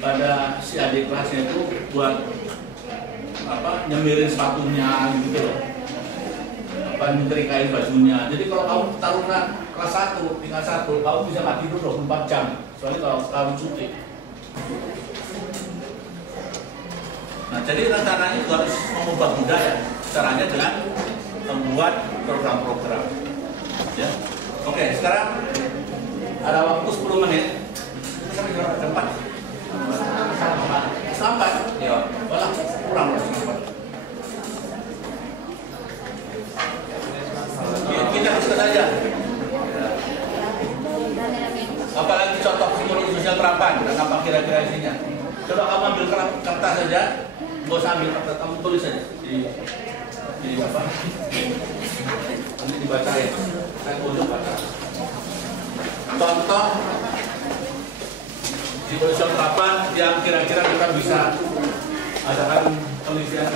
pada si adik kelasnya itu buat apa, nyemirin sepatunya gitu loh, apa, nyetrikain bajunya. Jadi kalau kamu taruna kelas 1, tingkat 1, kamu bisa nggak tidur 24 jam, soalnya kalau kamu cuti. Nah, jadi rencananya juga harus mengubah budaya, caranya dengan membuat program-program. Ya. Oke, sekarang ada waktu 10 menit. Sampai jam 4. Sampai, ya, malah kurang. Kita teruskan saja. Apalagi contoh psikologi sosial terapan dan apa kira-kira isinya. Coba kamu ambil kertas saja, nggak usah ambil kertas, kamu tulis saja di apa? Nanti dibacain. Saya tunjuk baca. Contoh psikologi sosial terapan yang kira-kira kita bisa adakan penelitian.